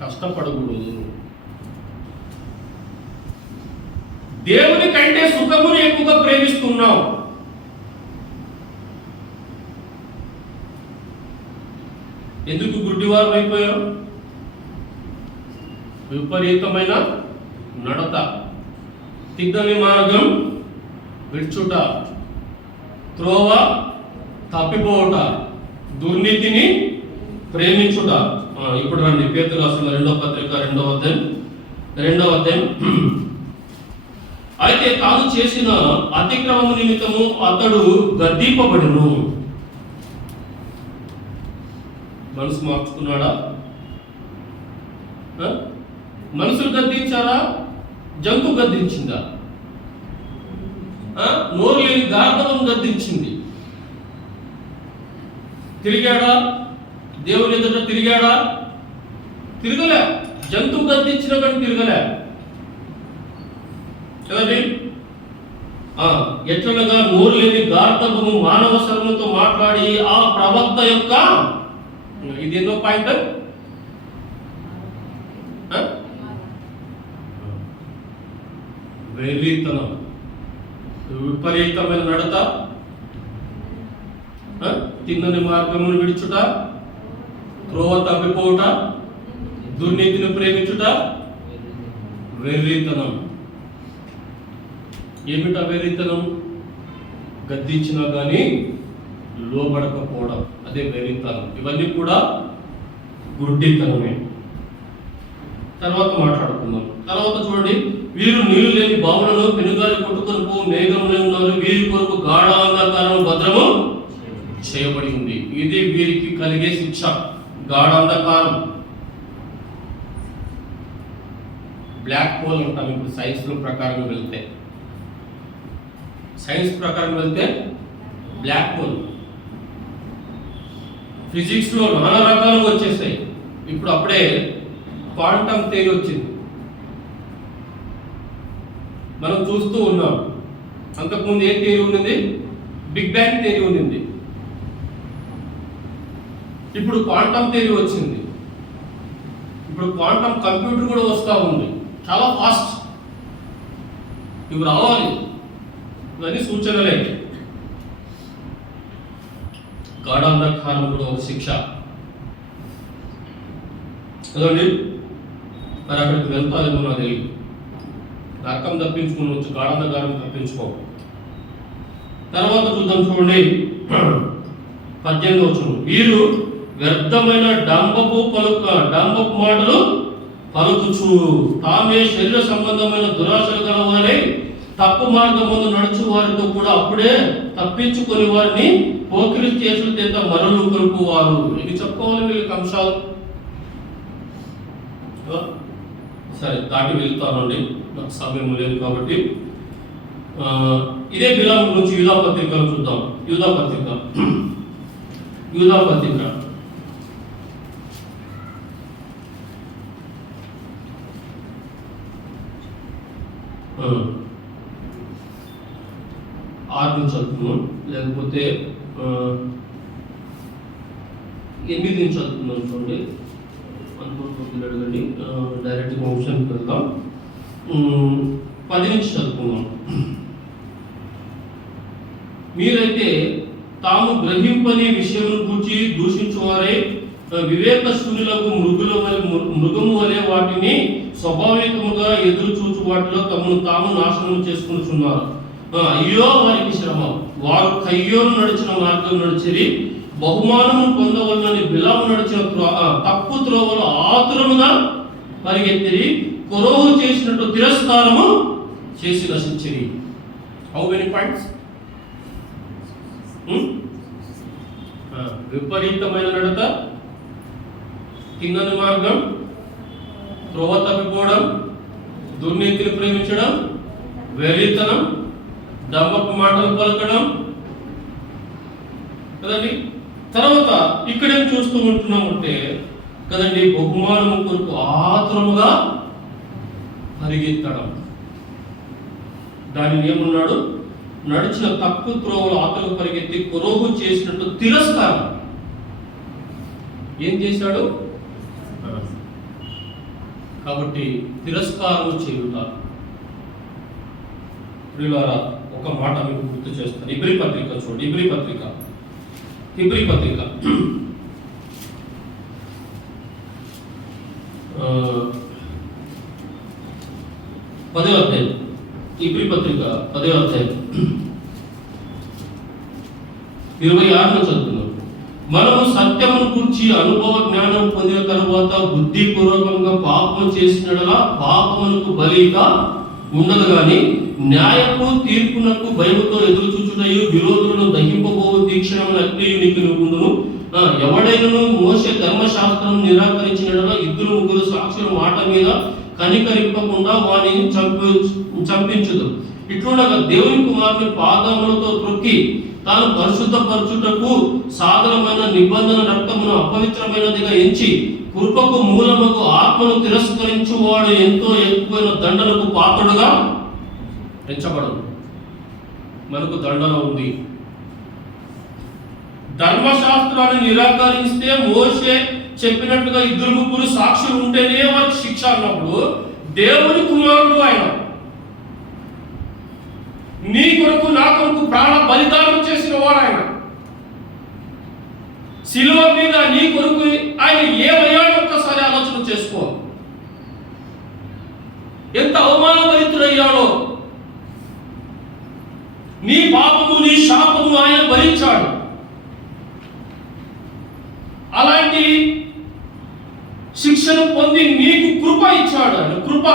కష్టపడకూడదు. దేవుని కంటే సుఖమును ఎక్కువగా ప్రేమిస్తున్నాం. ఎందుకు గుడ్డివారం అయిపోయాం? విపరీతమైన నడత, తిగ్గని మార్గం విడుచుట, త్రోవ తప్పిపోవుట, దుర్నీతిని ప్రేమించుట. ఇప్పుడు రండి, పేతురు రాసిన 2వ పత్రిక 2వ అధ్యాయం. అయితే తాను చేసిన అతిక్రమము నిమిత్తము అతడు గద్దింపబడును. మనసు మార్చుకున్నాడా? మనుషులు గద్దించారా? జంతు గద్దించిందా? నోరు లేని గార్ధవం గద్దించింది. తిరిగాడా? దేవుని ఎదుట తిరిగాడా? తిరగలే. జంతువు గద్దించిన కానీ తిరగలే కదండి. ఎట్లనగా నోరు లేని గార్ధవము మానవ శరముతో మాట్లాడి ఆ ప్రవక్త యొక్క ఇది ఎన్నో పాయింట్, వెర్రితనం, విపరీతమైన నడత, తిన్నని మార్గమును విడుచుట, త్రోవ తప్పిపోవుట, దుర్నీతిని ప్రేమించుట, వెర్రితనం. ఏమిటా వెర్రితనం? గద్దించినా కానీ లోబడకపోవడం, అదే వెర్రితనం. ఇవన్నీ కూడా గుడ్డితనమే. తర్వాత మాట్లాడుకుందాం. తర్వాత చూడండి, వీరు నీళ్లు లేని బావులను పెనుగాలి కొట్టుకొని పో మేఘంలో ఉన్నారు. వీరి కొరకు గాఢాంధకారం భద్రము చేయబడి ఉంది. ఇది వీరికి కలిగే శిక్ష, గాఢాంధకారం. బ్లాక్ హోల్ అంటాం. ఇప్పుడు సైన్స్ ప్రకారం వెళ్తే బ్లాక్ హోల్. ఫిజిక్స్ లో నానా రకాలుగా వచ్చేసాయి. ఇప్పుడు అప్పుడే క్వాంటమ్ థియరీ వచ్చింది, మనం చూస్తూ ఉన్నాం. అంతకుముందు ఏ థియరీ ఉన్నది? బిగ్ బ్యాంగ్ థియరీ ఉన్నది. ఇప్పుడు క్వాంటమ్ థియరీ వచ్చింది. ఇప్పుడు క్వాంటమ్ కంప్యూటర్ కూడా వస్తూ ఉంది, చాలా ఫాస్ట్. ఇవి రావాలి. ఇవన్నీ సూచనలే. గాఢాంధకారం కూడా ఒక శిక్ష కదండి. మరి అక్కడికి వెళ్తారేమో నాకు తెలియదు. నరకం తప్పించుకోవచ్చు, గాఢాంధకారం తప్పించుకో. తర్వాత చూద్దాం, చూడండి 18వ వచనం. వీరు వ్యర్థమైన డంబపు మాటలు పలుకుచు తామే శరీర సంబంధమైన దురాశలు గలవారై తప్పు మార్గం ముందు నడుచు వారితో కూడా అప్పుడే తప్పించుకొని వారిని పోకిరి చేసులు చేత మరలు కొలుపువారు. ఇవి చెప్పుకోవాలి వీళ్ళకి అంశాలు. సరే, దాటి వెళ్తానండి, నాకు సమయం లేదు కాబట్టి. ఇదే బిలాం గురించి యూదా పత్రికలు చూద్దాం. యూదా పత్రిక ఆరు నుంచి చదువుతున్నాం, లేకపోతే 8 నుంచి చదువుతున్నాం. చూడండి, అనుకోకుండా అడగండి, డైరెక్ట్గా ఆప్షన్కి వెళ్తాం. 10 నుంచి చదువుకుందాం. మీరైతే తాము గ్రహింపని విషయం గురించి దూషించువారై వివేక శూన్యులకు మృగము వలె వాటిని స్వాభావికముగా ఎదురు చూచు వాటిలో తమను తాము నాశనం చేసుకుంటున్నారు. అయ్యో వారికి శ్రమ, వారు కయ్యోను నడిచిన మార్గం నడిచిరి, బహుమానము పొందవలనని బిలాము నడిచిన తప్పు త్రోవలు ఆతురముగా పరిగెత్తిరి, కొరోహు చేసినట్టు తిరస్కారము చేసి నశించిరి. How many points? విపరీతమైన నడత, తిన్నని మార్గం, త్రోవ తప్పిపోవడం, దుర్నీతిని ప్రేమించడం, వెర్రితనం, డంబపు మాటలు పలకడం కదండి. తర్వాత ఇక్కడేం చూస్తూ ఉంటున్నామంటే కదండి, బహుమానం కొరకు ఆతురముగా పరిగెత్తడం. దానిని ఏమన్నాడు? నడిచిన తక్కువ త్రోవలు ఆకలి పరిగెత్తి కొరోగు చేసినట్టు తిరస్కారం. ఏం చేశాడు? కాబట్టి తిరస్కారం చేయుట. ప్రియులారా, ఒక మాట మీకు గుర్తు చేస్తాను. ఇబ్రీ పత్రిక చూడండి. ఇబ్రీ పత్రిక 10వ అధ్యాయం. ఇబ్రీ పత్రిక 10వ అధ్యాయం 26 చదువుతున్నాం. మనము సత్యమును గురించి అనుభవ జ్ఞానం పొందిన తరువాత బుద్ధిపూర్వకంగా పాపం చేసినడలా పాపమునకు బలిగా ఉండదు గాని న్యాయపు తీర్పునకు భయముతో ఎదురు చూచుటయు విరోధులను దహింపబోవు తీక్షణమైన అగ్నియు నీకు ఉండును. ఎవడైనను మోషే ధర్మశాస్త్రం నిరాకరించినడలా 2-3 సాక్షుల మాట మీద కనికరింపకుండా వానిని చంపించుదు. ఇట్లుండగా దేవుని కుమారుని పాదములతో త్రొక్కి తాను పరిశుద్ధపరచుటకు సాధనమైన నిబంధన రక్తమును అపవిత్రమైనదిగా ఎంచి కృపకు మూలముకు ఆత్మను తిరస్కరించువాడు ఎంతో ఎక్కువైన దండనకు పాత్రుడుగా ఎంచబడదు. మనకు దండన ఉంది. ధర్మశాస్త్రాన్ని నిరాకరిస్తే మోషే చెప్పినట్టుగా 2-3 సాక్షులు ఉంటేనే వారికి శిక్ష అన్నప్పుడు, దేవుని కుమారుడు ఆయన నీ కొరకు నా కొరకు ప్రాణ బలిదానం చేసిన వాడు ఆయన. శిలువ మీద నీ కొరకు ఆయన ఏమయ్యాడో ఒక్కసారి ఆలోచన చేసుకో. ఎంత అవమానభరితుడయ్యాడో. నీ పాపము నీ శాపము ఆయన భరించాడు. అలాంటి శిక్షను పొంది నీకు కృప ఇచ్చాడు ఆయన. కృప,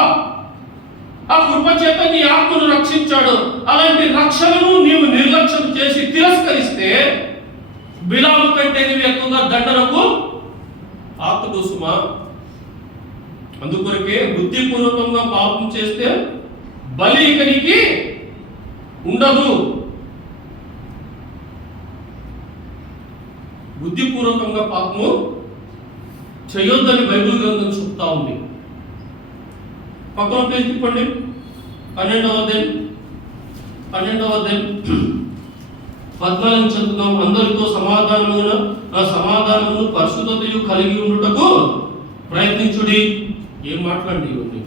ఆ కృప చేత నీ ఆత్మను రక్షించాడు. అలాంటి రక్షణను నీవు నిర్లక్ష్యం చేసి తిరస్కరిస్తే బిలాము కంటే నీవు ఎక్కువగా దండనకు ఆత్మకు సుమా. అందుకొరకే బుద్ధిపూర్వకంగా పాపం చేస్తే బలి ఇక నీకు ఉండదు. బుద్ధిపూర్వకంగా పాపము చేయొద్దని బైబిల్ గ్రంథం చెప్తా ఉంది. పక్కన పేరు తిప్పండి. 12వ అధ్యాయం 14 చదువుతాం. అందరితో సమాధానమును పరిశుద్ధతయు కలిగి ఉండుటకు ప్రయత్నించుడి. ఏం మాట్లాడండి? ఇవన్నీ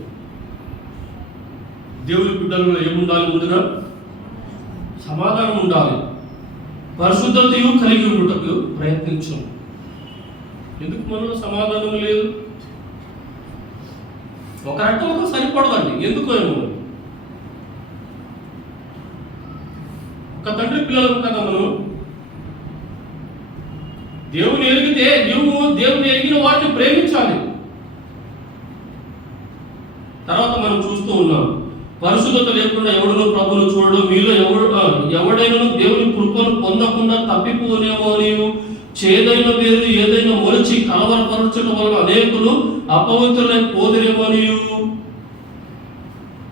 దేవుని బిడ్డలలో ఏముండాలి? ముందుగా సమాధానం ఉండాలి. పరిశుద్ధతయు కలిగి ఉండుటకు ప్రయత్నించు. ఎందుకు మనలో సమాధానం లేదు? ఒక రకం ఒక సరిపడదండి. ఎందుకో ఏమో. ఒక తండ్రి పిల్లలు కదా మనం. దేవుని ఎరిగితే నువ్వు దేవుని ఎరిగిన వాటిని ప్రేమించాలి. తర్వాత మనం చూస్తూ ఉన్నాం, పరిశుద్ధత లేకుండా ఎవడనో ప్రభువును చూడడం, మీలో ఎవడైనా దేవుని కృపను పొందకుండా తప్పిపోనేమో నీవు చేదైన వేరు ఏదైనా మొలిచి కలవరపరచడం వల్ల అనేకులు అపవిత్రులై పోదురేమో నీవు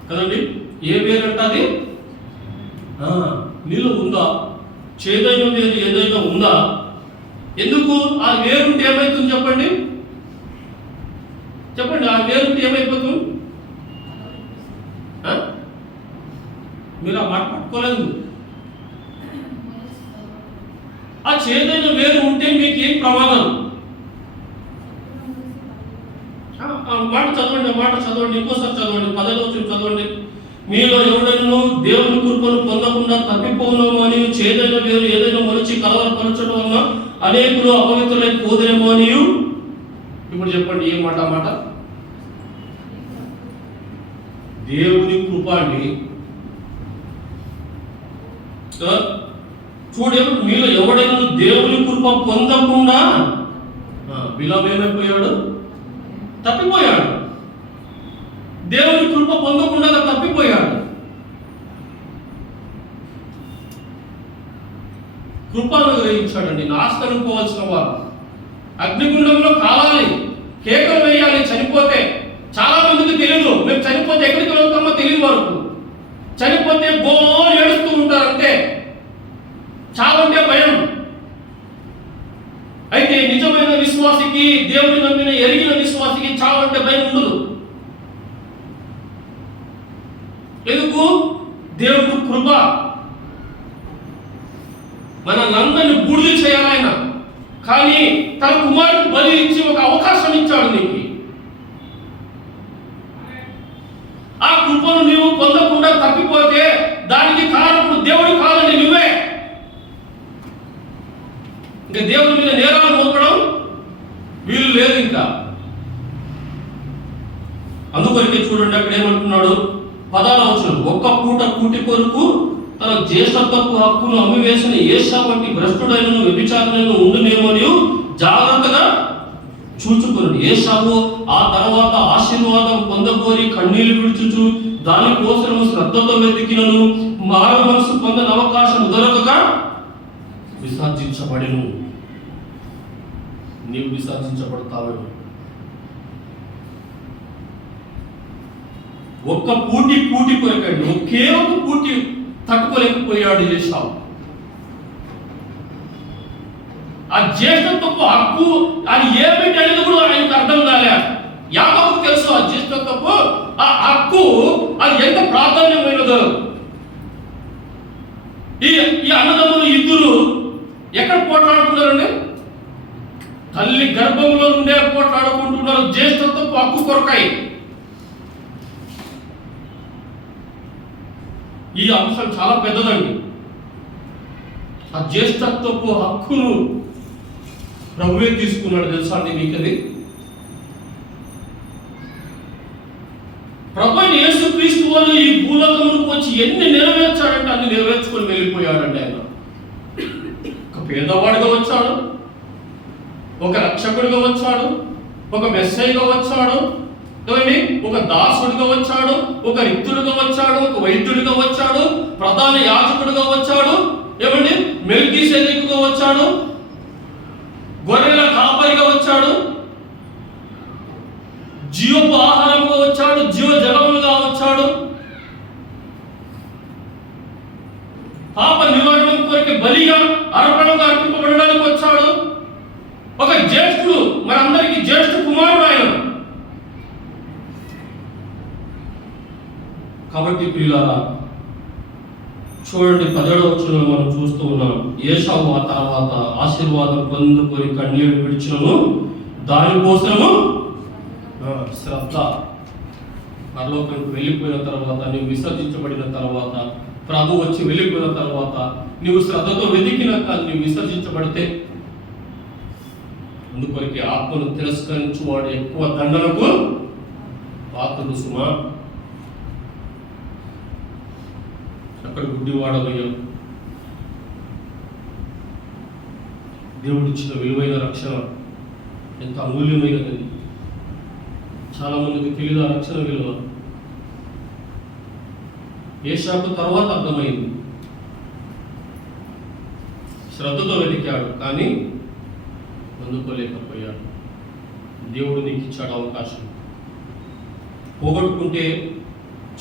కదండి. ఏ వేరంట అది? నీలో ఉందా? చేదైన వేరు ఏదైనా ఉందా? ఎందుకు? ఆ వేరుంటే ఏమైతుంది చెప్పండి? ఆ వేరుంటే ఏమైపోతుంది? మీరు ఆ మాట పట్టుకోలేదు. ఆ చేదైన వేరు ఉంటే మీకు ఏం ప్రమాదం? మాట చదవండి, ఇంకోసారి చదవండి. 10వ వచనం చదవండి. మీలో ఎవడైనా దేవుని కృపను పొందకుండా తప్పిపోనేమో అని చేదైన వేరు ఏదైనా మొలిచి కలవరపరచడం వల్ల అనేకులు అపవిత్రులై పోదేమో అని. ఇప్పుడు చెప్పండి, ఏం మాట? దేవుని కృప అండి. చూడేమో, మీలో ఎవడైనా దేవుని కృప పొందకుండా బిలాము ఏమైపోయాడు? తప్పిపోయాడు. దేవుని కృప పొందకుండా తప్పిపోయాడు. కృపను గ్రహించాడండి. నాశనం పోవాల్సిన వారు అగ్నిగుండంలో కాలాలి, కేకలు వేయాలి చనిపోతే. చాలా మందికి తెలియదు, మేము చనిపోతే ఎక్కడికి వెళ్తామో తెలియదు వరకు. చనిపోతే గోలు ఏడుస్తూ ఉంటారు అంతే. చావంటే భయం. అయితే నిజమైన విశ్వాసికి, దేవుని నమ్మిన ఎరిగిన విశ్వాసికి చావంటే భయం ఉండదు. ఎందుకు? దేవుడు కృప. మనందరినీ బూడిద చేయాలి ఆయన. కానీ తన కుమారుడు బలి ఇచ్చి ఒక అవకాశం ఇచ్చాడు నీకు. ఆ కృపను నీవు పొందకుండా తప్పిపోతే దానికి కారణం దేవుడు కాదండి, నువ్వే. ఇంకా దేవుడి మీద నేరాలు మోపడం వీలు లేదు ఇంకా. అందుకొరకే చూడండి అక్కడ ఏమంటున్నాడు, 16వ వచనం, ఒక్క పూట కూటి కొరకు తన జ్యేష్ఠత్వపు హక్కును అమ్మివేసిన ఏశావు వంటి భ్రష్టుడైనను వ్యభిచారులను ఉండునేమో జాగ్రత్తగా చూచుకున్నాడు. ఏశావు ఆ తర్వాత ఆశీర్వాదం పొందకోరి కన్నీళ్లు విడుచుచు దానికోసము శ్రద్ధతో వెతికినను మారు మనసు పొందని అవకాశం దొరకక విసర్జించబడెను. నీవు విసర్జించబడతావేమో. ఒక్క పూటి కొరకండి, ఒకే ఒక పూటి తట్టుకోలేకపోయాడు ఏశావు. ఆ జ్యేష్ఠత్వపు హక్కు అది ఏమిటి అనేది కూడా ఆయనకు అర్థం కాలే. యాకోబుకు తెలుసు ఆ జ్యేష్ఠత్వపు ఆ హక్కు అది ఎంత ప్రాధాన్యమైనదో. ఈ అన్నదమ్ములు ఇద్దరు ఎక్కడ పోట్లాడుతున్నారండి? తల్లి గర్భంలో నుండే పోట్లాడుకుంటున్నారు జ్యేష్ఠత్వపు హక్కు కొరకాయి. ఈ అంశం చాలా పెద్దదండి. ఆ జ్యేష్ఠత్వపు హక్కును ప్రభువే తీసుకున్నాడు. తెలుసా అండి మీకు అది? ప్రభు యేసుక్రీస్తు వాళ్ళు ఈ భూలోకములకు వచ్చి ఎన్ని నెరవేర్చాడంటే అన్ని నెరవేర్చుకొని వెళ్ళిపోయాడండి ఆయన. ఒక పేదవాడిగా వచ్చాడు, ఒక రక్షకుడిగా వచ్చాడు, ఒక మెస్సయ్యగా వచ్చాడు, ఒక దాసుడిగా వచ్చాడు, ఒక రిక్తుడిగా వచ్చాడు, ఒక వైద్యుడిగా వచ్చాడు, ప్రధాన యాజకుడిగా వచ్చాడు, మెల్కీసెదెకుగా వచ్చాడు, గొర్రెల కాపరిగా వచ్చాడు, జీవపు ఆహారంగా వచ్చాడు, జీవ జలములుగా వచ్చాడు, పాప నివారణ కొరకు బలిగా అర్పణగా అర్పింపబడడానికి వచ్చాడు. ఒక జ్యేష్ఠుడు, మనందరికీ జ్యేష్ఠ కుమారుడు ఆయన. కాబట్టి ప్రియులారా చూడండి, 17వ వచనంలో మనం చూస్తూ ఉన్నాం. ఏశావు ఆ తర్వాత ఆశీర్వాదం పొందుకొని కన్నీళ్లు విడిచినను దానికోసము శ్రద్ధ. పరలోకానికి వెళ్ళిపోయిన తర్వాత, నీవు విసర్జించబడిన తర్వాత, ప్రభు వచ్చి వెళ్ళిపోయిన తర్వాత నీవు శ్రద్ధతో వెతికినాక నీవు విసర్జించబడితే, అందుకొరికి ఆత్మను తిరస్కరించువాడు ఎక్కువ దండనకు పాత్రుడు సుమా. అక్కడ గుడ్డివాడమయ్యాం. దేవుడిచ్చిన విలువైన రక్షణ ఎంత అమూల్యమైనది. చాలా మందికి తెలియదు ఆ రక్షణ విలువ. ఏశాకు తర్వాత అర్థమైంది. శ్రద్ధతో వెతికాడు కానీ అందుకోలేకపోయాడు. దేవుడు నీకు ఇచ్చాడు అవకాశం. పోగొట్టుకుంటే,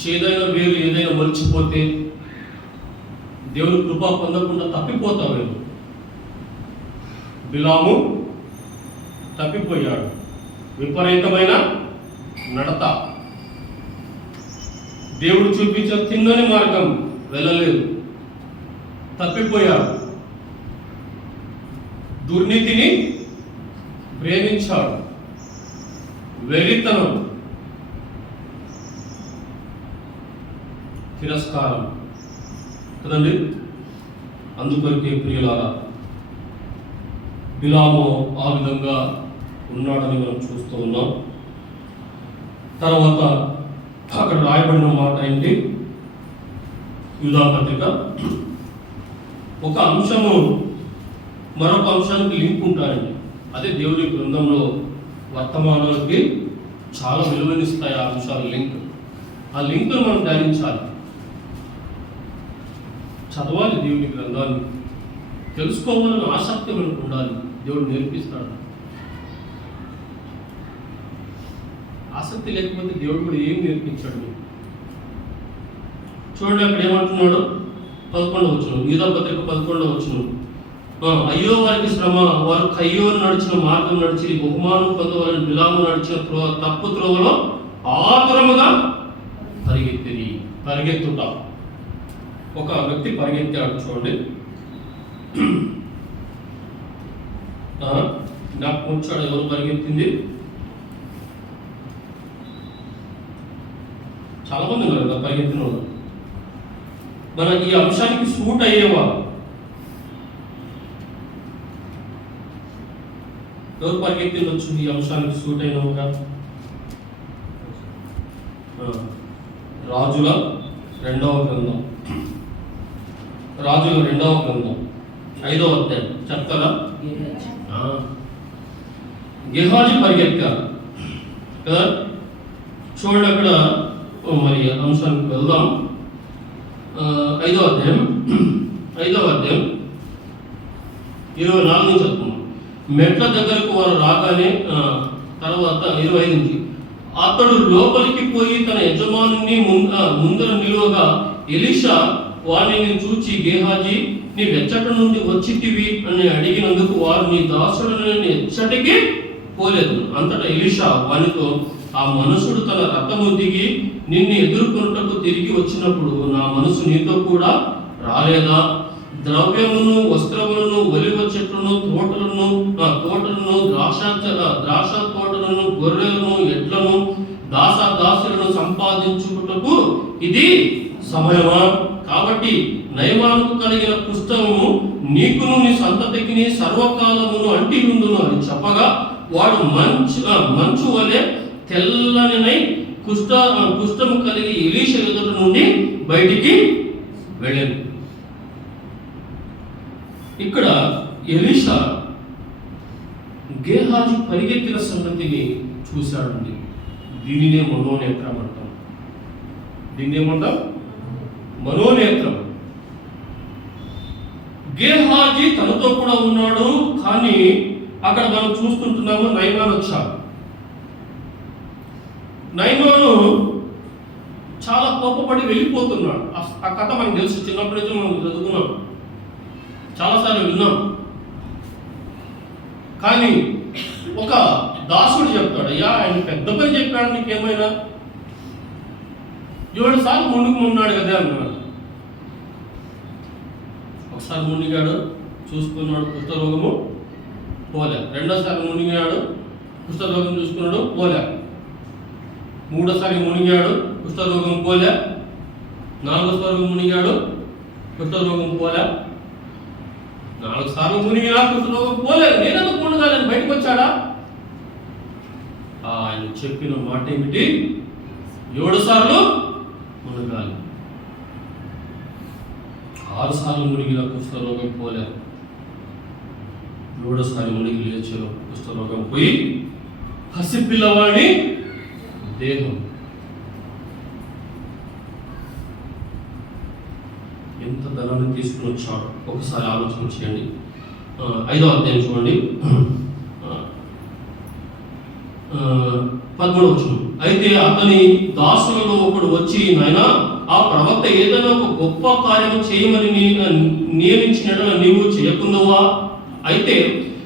చేదైన వేరు ఏదైనా మర్చిపోతే, దేవుని కృప పొందకుండా తప్పిపోతావేమో. బిలాము తప్పిపోయాడు. విపరీతమైన నడత, దేవుడు చూపించే తిన్నని మార్గం వెళ్ళలేదు, తప్పిపోయాడు. దుర్నీతిని ప్రేమించాడు, వెలితనం, తిరస్కారం కదండి. అందుకొరకే ప్రియులారా బిలాము ఆ విధంగా ఉన్నాడని మనం చూస్తూ ఉన్నాం. తర్వాత అక్కడ రాయబడిన మాట ఏంటి? యూదా పత్రిక ఒక అంశము మరొక అంశానికి లింక్ ఉంటాయండి. అదే దేవుని బృందంలో వర్తమానాలకి చాలా విలువనిస్తాయి ఆ అంశాలు. లింక్, ఆ లింక్ను మనం ధ్యానించాలి, చదవాలి, దేవుని గ్రంథాన్ని తెలుసుకోవాలని ఆసక్తి మనకు ఉండాలి. దేవుడు నేర్పిస్తాడు. ఆసక్తి లేకపోతే దేవుడు కూడా ఏం నేర్పించాడు మీకు? చూడండి అక్కడ ఏమంటున్నాడు, 11వ వచనం, యూదా పత్రిక 11వ వచనం. అయ్యో వారికి శ్రమ, వారు కయ్యోను నడిచిన మార్గం నడిచి బహుమానం పొందవాలని బిలాము నడిచిన తప్పు త్రోవలో ఆతురముగా పరిగెత్తుట. ఒక వ్యక్తి పరిగెత్తాడు చూడండి, నాకు వచ్చాడు. ఎవరు పరిగెత్తింది? చాలా మంది ఉన్నారు కదా పరిగెత్తిన వాళ్ళు. మన ఈ అంశానికి సూట్ అయ్యేవారు ఎవరు పరిగెత్తిండొచ్చు? ఈ అంశానికి సూట్ అయినవుగా రాజుల 2వ గ్రంథం, 5వ అధ్యాయం చెప్తారా? గెహాజీ పరిగెత్తారు కదా. చూడండి అక్కడ, మరి అంశానికి వెళ్దాం. 5వ అధ్యాయం 24 నుంచి చెప్తున్నాం. మెట్ల దగ్గరకు వారు రాగానే, తర్వాత 25 నుంచి, అతడు లోపలికి పోయి తన యజమానుని ముందర నిలువగా ఎలీషా వారిని చూచి, గేహాజీ, నీ వెచ్చట నుండి వచ్చితివి అని అడిగినందుకు వారు, నీ దాసుడుని ఎచ్చటికి పోలేదు. అంతటా ఎలీషా వానితో, ఆ మనుషుడు తన రథము దిగి నిన్ను ఎదుర్కొనుటకు తిరిగి వచ్చినప్పుడు నా మనసు నీతో కూడా రాలేదా? ద్రవ్యమును, వస్త్రములను, ఒలివ చెట్లను, తోటలను, ద్రాక్ష తోటలను, గొర్రెలను, ఎడ్లను, దాసులను సంపాదించుటకు ఇది సమయమా? కాబట్టి నయమానుకు కలిగిన కుష్ఠము నీకును నీ సంతతికి సర్వకాలమును అంటి ఉండును అని చెప్పగా, వాడు మంచు వలె తెల్లనినై కుష్ఠము కలిగి ఎలీషా ఎదుట నుండి బయటికి వెళ్ళాడు. ఇక్కడ ఎలీషా గేహాజీ పరిగెత్తిన సంగతిని చూశాడండి. దీనినే మనోనేత్రం అంటాం. దీన్నేమంటాం? మనోనేత్రం. గేహాజీ తనతో కూడా ఉన్నాడు, కానీ అక్కడ మనం చూస్తుంటున్నాము నయమాను వచ్చాడు. నయమాను చాలా కోపపడి వెళ్ళిపోతున్నాడు. ఆ కథ మనకు తెలుసు, చిన్నప్పటి నుంచి మనం చదువుకున్నాం, చాలాసార్లు విన్నాం. కానీ ఒక దాసుడు చెప్తాడు, అయ్యా ఆయన పెద్ద పని చెప్పాడు, నీకేమైనా 7 సార్లు ముందుకు ఉన్నాడు కదా అన్నాడు. ఒకసారి మునిగాడు, చూసుకున్నాడు, కుష్ఠరోగము పోలే. రెండోసారి మునిగాడు, కుష్ఠరోగం చూసుకున్నాడు, పోలే. మూడోసారి మునిగాడు, కుష్ఠరోగం పోలే. 4వసారి మునిగాడు, కుష్ఠరోగం పోలే. 4 సార్లు మునిగినా కుష్ఠరోగం పోలేదు. నేనెందుకు మునగాలని బయటకు వచ్చాడా? ఆయన చెప్పిన మాట ఏమిటి? 7 సార్లు మునగాలి. 6 సార్లు మునిగిన కుష్ఠరోగం పోలే. 7సారి మునిగి లేచారు, కుష్ఠరోగం పోయి పసిపిల్లవాడి దేహం. ఎంత ధనాన్ని తీసుకుని వచ్చాడు ఒకసారి ఆలోచన చేయండి. 5వ అధ్యాయం చూడండి, 13వ వచనం. అయితే అతని దాసులలో ఒకడు వచ్చి, నాయనా, ఆ ప్రవక్త ఏదైనా ఒక గొప్ప కార్యం చేయమని నియమించిన నీవు చేయకుందవా? అయితే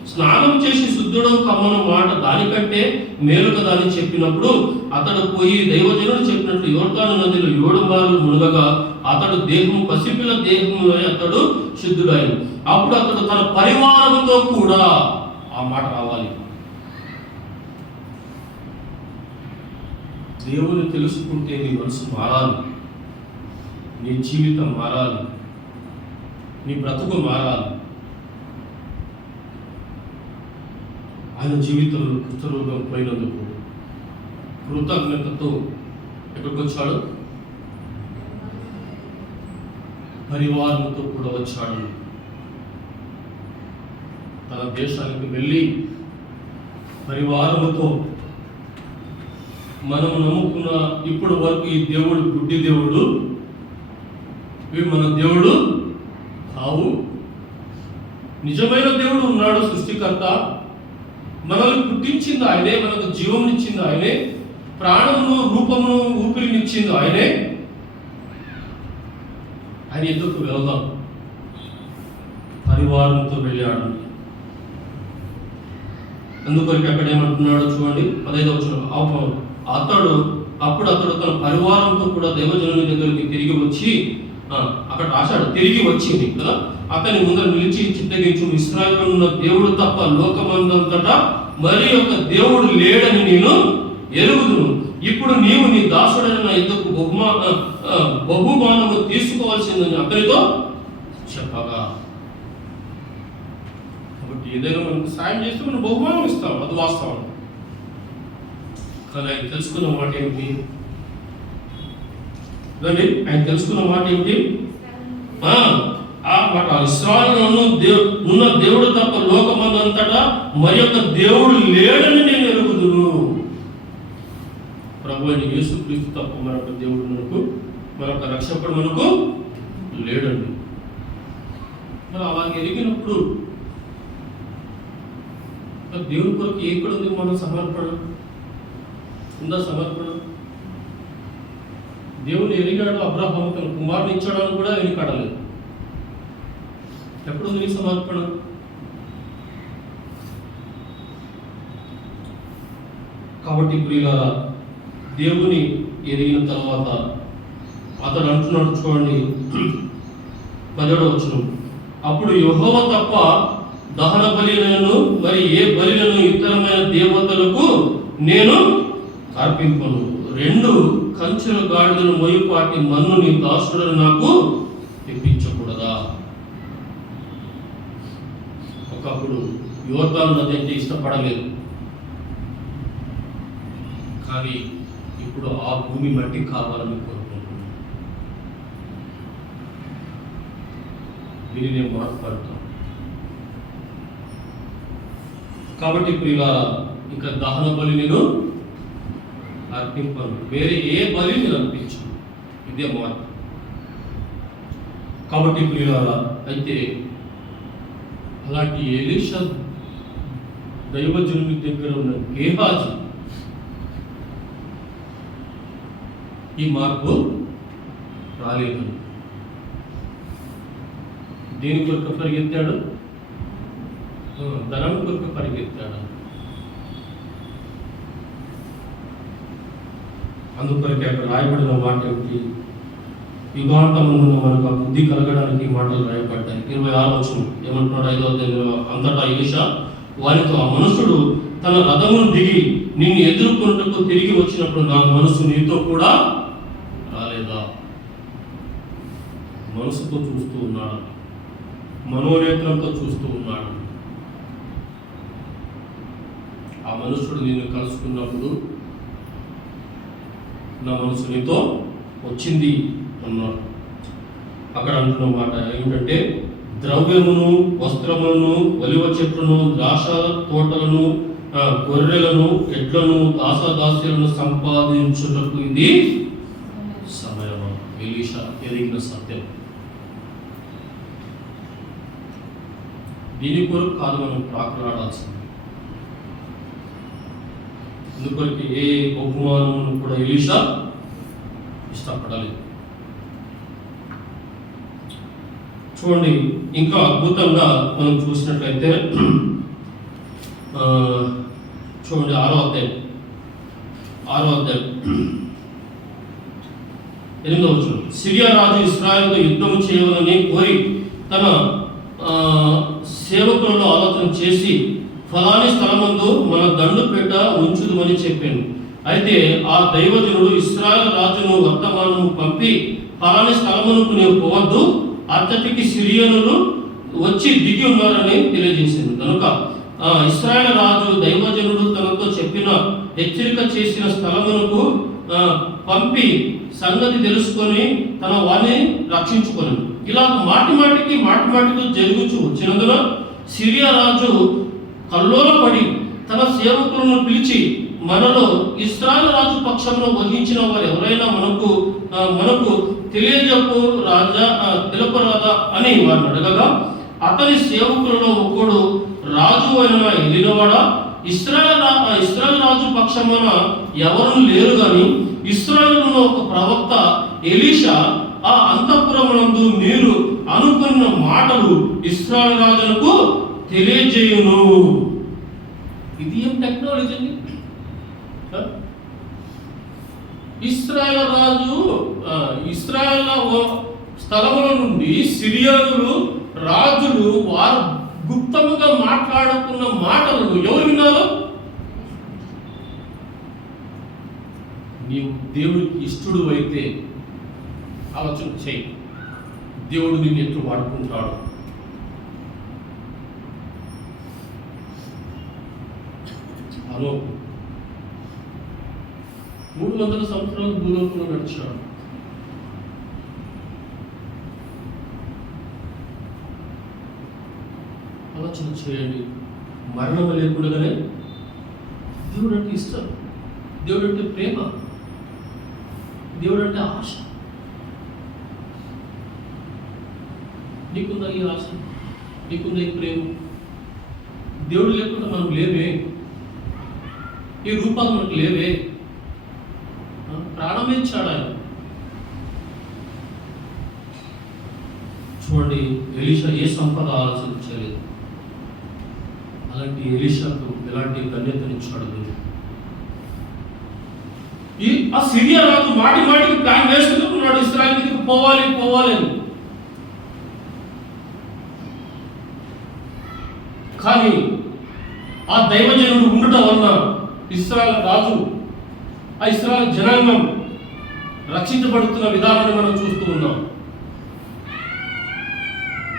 స్నానం చేసి శుద్ధుడు కమ్మను మాట దానికంటే మేలు కదా అని చెప్పినప్పుడు అతడు పోయి దైవజనుడు చెప్పినట్లు యోర్దాను నదిలో 7 మార్లు మునగగా అతడు దేహం, పసిపిల్ల దేహంలో అతడు శుద్ధుడైన. అప్పుడు అతడు తన పరివారంతో కూడా, ఆ మాట రావాలి, దేవుని తెలుసుకుంటే నీ మనసు మారాలి, నీ జీవితం మారాలి, నీ బ్రతుకు మారాలి. ఆయన జీవితంలో కుష్ఠరోగం పోయినందుకు కృతజ్ఞతతో ఎక్కడికి వచ్చాడు? పరివారంతో కూడా వచ్చాడు. తన దేశానికి వెళ్ళి పరివారముతో, మనం నమ్ముకున్న ఇప్పటి వరకు ఈ దేవుడు గుడ్డి దేవుడు, ఇవి మన దేవుడు కావు. నిజమైన దేవుడు ఉన్నాడు, సృష్టికర్త. మనల్ని పుట్టించింది ఆయనే, మనకు జీవం ఇచ్చింది ఆయనే, ప్రాణమును రూపమును ఊపిరినిచ్చింది ఆయనే. ఆయన ఎందుకు వెళ్దాం, పరివారంతో వెళ్ళాడు. అందుకొరకు అక్కడ ఏమంటున్నాడు చూడండి, 15వ వచనం. అప్పుడు అతడు తన పరివారంతో కూడా దైవజనుని దగ్గరికి తిరిగి వచ్చి, అక్కడ రాశాడు తిరిగి వచ్చింది కదా, అతని ముందర నిలిచి చిత్తగించు, ఇశ్రాయేలులో ఉన్న దేవుడు తప్ప లోకమందంతటా మరి ఒక దేవుడు లేడని నేను ఎరుగుదును. ఇప్పుడు నీవు నీ దాసుడైన ఎద్దుకు బహుమానము తీసుకోవాల్సిందని అతనితో చెప్పగా. కాబట్టి ఏదైనా మనకు సాయం చేస్తే మనం బహుమానం ఇస్తాం, అది వాస్తవం. కానీ ఆయన తెలుసుకున్న మాట ఏమిటి? ఆయన తెలుసుకున్న మాట ఏమిటి? ఆ మాట, ఇశ్రాయేలులో ఉన్న దేవుడు తప్ప లోకమందంతటా మరి యొక్క దేవుడు లేడని నేను ఎరుగుదును. ప్రభు అయిన యేసుక్రీస్తు తప్ప మరొక దేవుడు మనకు, మరొక రక్షకుడు మనకు లేడండి. మరి అలా ఎరిగినప్పుడు దేవుని కొరకు ఎక్కడ ఉంది మన సమర్పణ? ఉందా సమర్పణ? దేవుని ఎరిగాడు అబ్రహాము, తన కుమారుని ఇచ్చాడని కూడా వెనుకాడలేదు. ఎప్పుడు ఉంది సమర్పణ? కాబట్టి ప్రియులారా, దేవుని ఎరిగిన తర్వాత అతడు అంటున్నాడు చూడండి, 10వ వచనం. అప్పుడు యెహోవా తప్ప దహన బలిలను మరి ఏ బలిలను ఇతరమైన దేవతలకు నేను అర్పింపను. 2 కంచెల గాడిదను మోయుపాటి మన్ను నీ దాసుడను నాకు తెప్పించకూడదా? ఒకప్పుడు యోర్దాను నది అంటే ఇష్టపడలేదు, కానీ ఇప్పుడు ఆ భూమి మట్టి కావాలని కోరుకుంటున్నాను. దీన్ని నేను మాట్లాడతాను. కాబట్టి ఇప్పుడు ఇలా ఇక దహన బలి నేను అర్పింపను, వేరే ఏ బలి నేను అర్పించు, ఇదే మార్పు. కాబట్టి ఇప్పుడు ఇలా అయితే అలాంటి ఎలీషా దైవజనుని దగ్గర ఉన్న గేహాజీ ఈ మార్పు రాలేదు. దేని కొరకు పరిగెత్తాడు? ధనం కొరకు పరిగెత్తాడు. అందుకొరకే అక్కడ రాయబడిన మాట ఏమిటి? యుగాంతమున మనకు బుద్ధి కలగడానికి మాటలు రాయబడ్డాయి. 26వ వచనం ఏమంటున్నాడు? 5వ అధ్యాయంలో, అంతటా ఎలీషా వారితో, ఆ మనుషుడు తన రథమును దిగి నిన్ను ఎదుర్కొన్నట్టుకు తిరిగి వచ్చినప్పుడు నా మనసు నీతో కూడా రాలేదా? మనసుతో చూస్తూ ఉన్నాడు, మనోనేత్రంతో చూస్తూ ఉన్నాడు. ఆ మనుషుడు నిన్ను కలుసుకున్నప్పుడు నా మనసు నీతో వచ్చింది అన్నాడు. అక్కడ అంటున్న మాట ఏమిటంటే, ద్రవ్యమును, వస్త్రములను, ఒలివ చెట్లను, ద్రాక్ష తోటలను, గొర్రెలను, ఎడ్లను, దాసదాస్యులను సంపాదించుటకు ఇది సమయము. ఎలీషా ఎరిగిన సత్యం. దీని కొరకు కాదు మనం ప్రాకులాడాల్సింది. అందుకొరకు ఏ బహుమానమును కూడా ఎలీషా ఇష్టపడలేదు. చూడండి, ఇంకా అద్భుతంగా మనం చూసినట్లయితే చూడండి 6వ అధ్యాయం 8వ వచనం. సిరియా రాజు ఇశ్రాయేలుతో యుద్ధం చేయవాలని కోరి తన సేవకులలో ఆలోచన చేసి ఫలాని స్థలమందు మన దండుపేట ఉంచుదుమని చెప్పాను. అయితే ఆ దైవజనుడు ఇశ్రాయేలు రాజును వర్తమానము పంపి, ఫలాని స్థలమునకు నీవు పోవద్దు, అతడికి సిరియనులు వచ్చి దిగి ఉన్నారని తెలియజేసింది. కనుక ఇశ్రాయేలు రాజు దైవజనుడు తనతో చెప్పిన హెచ్చరిక చేసిన స్థలమునకు పంపి సంగతి తెలుసుకొని తన వారిని రక్షించుకొని, ఇలా మాటి మాటికి జరుగుచూ వచ్చినందున సిరియా రాజు కల్లోలపడి తన సేవకులను పిలిచి, మనలో ఇశ్రాయేలు రాజు పక్షంలో వహించిన వారు ఎవరైనా మనకు తెలియజెప్పు రాజా, తెలుపరాదా అని వారిని అడగగా, అతని సేవకులలో ఒకడు రాజు అయిన ఎలినవాడా, ఇశ్రాయేలు రాజు పక్షమున ఎవరు లేరు గాని ఇశ్రాయేలులో ఒక ప్రవక్త ఎలీషా ఆ అంతఃపురమునందు మీరు అనుకున్న మాటలు ఇశ్రాయేలు రాజులకు తెలియజేయును. ఇది ఏం టెక్నాలజీ అండి? ఇశ్రాయేలు రాజు ఇశ్రాయేల్ స్థలముల నుండి సిరియానులు రాజులు వారు గుప్తముగా మాట్లాడుకున్న మాటలను ఎవరు విన్నారు? నీవు దేవుడికి ఇష్టడు అయితే ఆలోచన చేయి, దేవుడు నిన్ను ఎట్లు వాడుకుంటాడు. హలో, 300 సంవత్సరాలు భూలోకంలో నడిచాడు. ఆలోచన చేయండి. మరణం లేకుండానే దేవుడు అంటే ఇష్టం, దేవుడు అంటే ప్రేమ, దేవుడు అంటే ఆశ. నీకుందా ఈ ఆశ? నీకుందా ఈ ప్రేమ? దేవుడు లేకుండా మనం లేవే, ఈ రూపాలు మనకు లేవే. ప్రాణం ఇచ్చాడు ఆయన. చూడండి, ఎలీషా ఏ సంపద ఆలోచించలేదు. అలాంటి ఎలీషాకు ఎలాంటి ధన్యతనిచ్చాడు. ఆ సిరియా రాజు మాటికి ప్లాన్ వేసుకుంటున్నాడు, ఇశ్రాయేలు మీదకి పోవాలని. కానీ ఆ దైవజనుడు ఉండటం వలన ఇశ్రాయేలు రాజు, ఆ ఇశ్రాయేలు జనాంగం రక్షించబడుతున్న విధానాన్ని మనం చూస్తూ ఉన్నాం.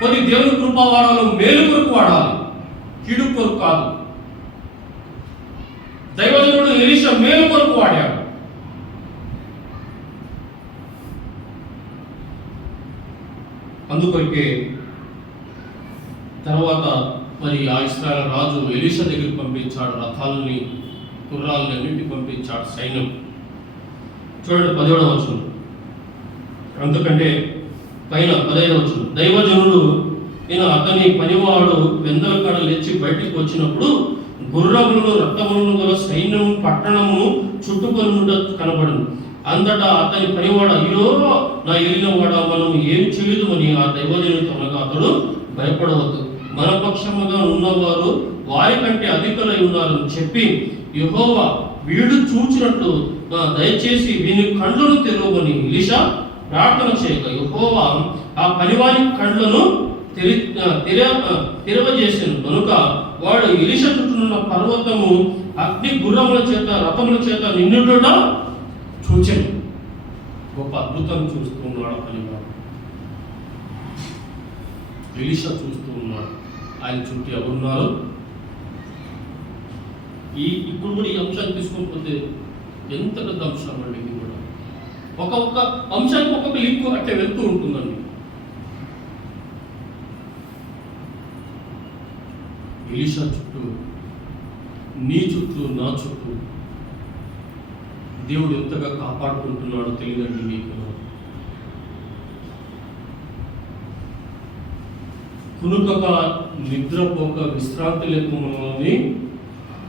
కొన్ని దేవుని కృపా వాడాలి, మేలు కొరకు వాడాలి, కీడు కొరకు కాదు. దైవజనుడు ఎలీషా మేలు కొరకు వాడాడు. అందుకొరకే తర్వాత మరి ఆ ఇశ్రాయేలు రాజు ఎలీషా దగ్గరికి పంపించాడు, రథాలని గుర్రాలని అన్నింటినీ పంపించాడు సైన్యం. చూడండి 17వ వచనం, అంతకంటే పైన 15వ వచనం. దైవజనుడు అతని పనివాడు వెందల కాడ లేచి బయటికి వచ్చినప్పుడు గుర్రములను రక్తములను గల సైన్యం పట్టణము చుట్టుకొని కనబడింది. అంతటా అతని పనివాడు, అయ్యో నా ఏలినవాడ, మనం ఏం చేయదు అని ఆ దైవజనుడితో అనగా, అతడు భయపడవద్దు, మన పక్షముగా ఉన్నవారు వారి కంటే అధికులై ఉన్నారని చెప్పి, యెహోవా వీడు చూచినట్లు దయచేసి వీని కళ్ళను తెరవమని ఎలీషా ప్రార్థన చేయగా, యెహోవా ఆ పనివారి కళ్ళను తెరవజేసాను కనుక వాడు ఎలీషా చుట్టూనున్న పర్వతము అగ్ని గుర్రముల చేత రథముల చేత నిండుట చూచాను. గొప్ప అద్భుతం చూస్తూ ఉన్నాడు పనివాడు. ఎలీషా చూస్తూ ఉన్నాడు. ఆయన చుట్టూ ఎవరున్నారు? ఇప్పుడు కూడా ఈ అంశాన్ని తీసుకోకపోతే ఎంత పెద్ద అంశం అండి. ఇది కూడా ఒక్కొక్క అంశానికి ఒక్కొక్క లింక్ అట్టే వెళ్తూ ఉంటుందండి. ఎలీషా చుట్టూ, నీ చుట్టూ, నా చుట్టూ దేవుడు ఎంతగా కాపాడుకుంటున్నాడో తెలియదండి మీకు. కునుకక నిద్రపోక విశ్రాంతి లేకుండా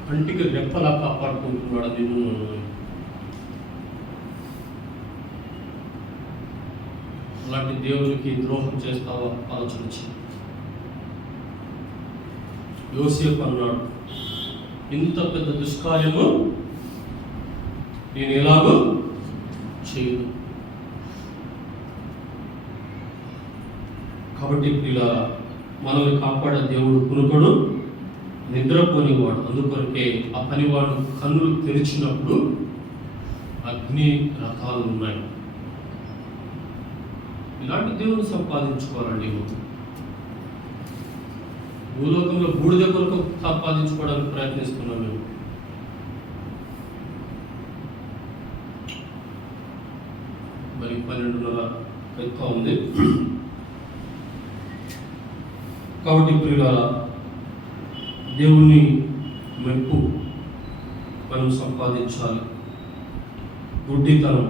కంటికి రెప్పలా కాపాడుకుంటున్నాడు నిన్ను. అలాంటి దేవునికి ద్రోహం చేస్తావా? ఆలోచించి. యోసేపు అన్నాడు, ఇంత పెద్ద దుష్కార్యము నేను ఎలాగో చేయను. కాబట్టి ఇలా మనల్ని కాపాడే దేవుడు కునుకడు, నిద్రపోనివాడు. అందుకొరకే ఆ పనివాడు కన్నులు తెరిచినప్పుడు అగ్ని రథాలు ఉన్నాయి. ఇలాంటి దేవుని సంపాదించుకోవాలండి. భూలోకంలో బూడిద కొరకు సంపాదించుకోవడానికి ప్రయత్నిస్తున్నాం మేము. మరి 12:30 ఎక్కువ ఉంది. కాబట్టి ప్రియులారా, దేవుని మెప్పు మనం సంపాదించాలి. గుడ్డితనం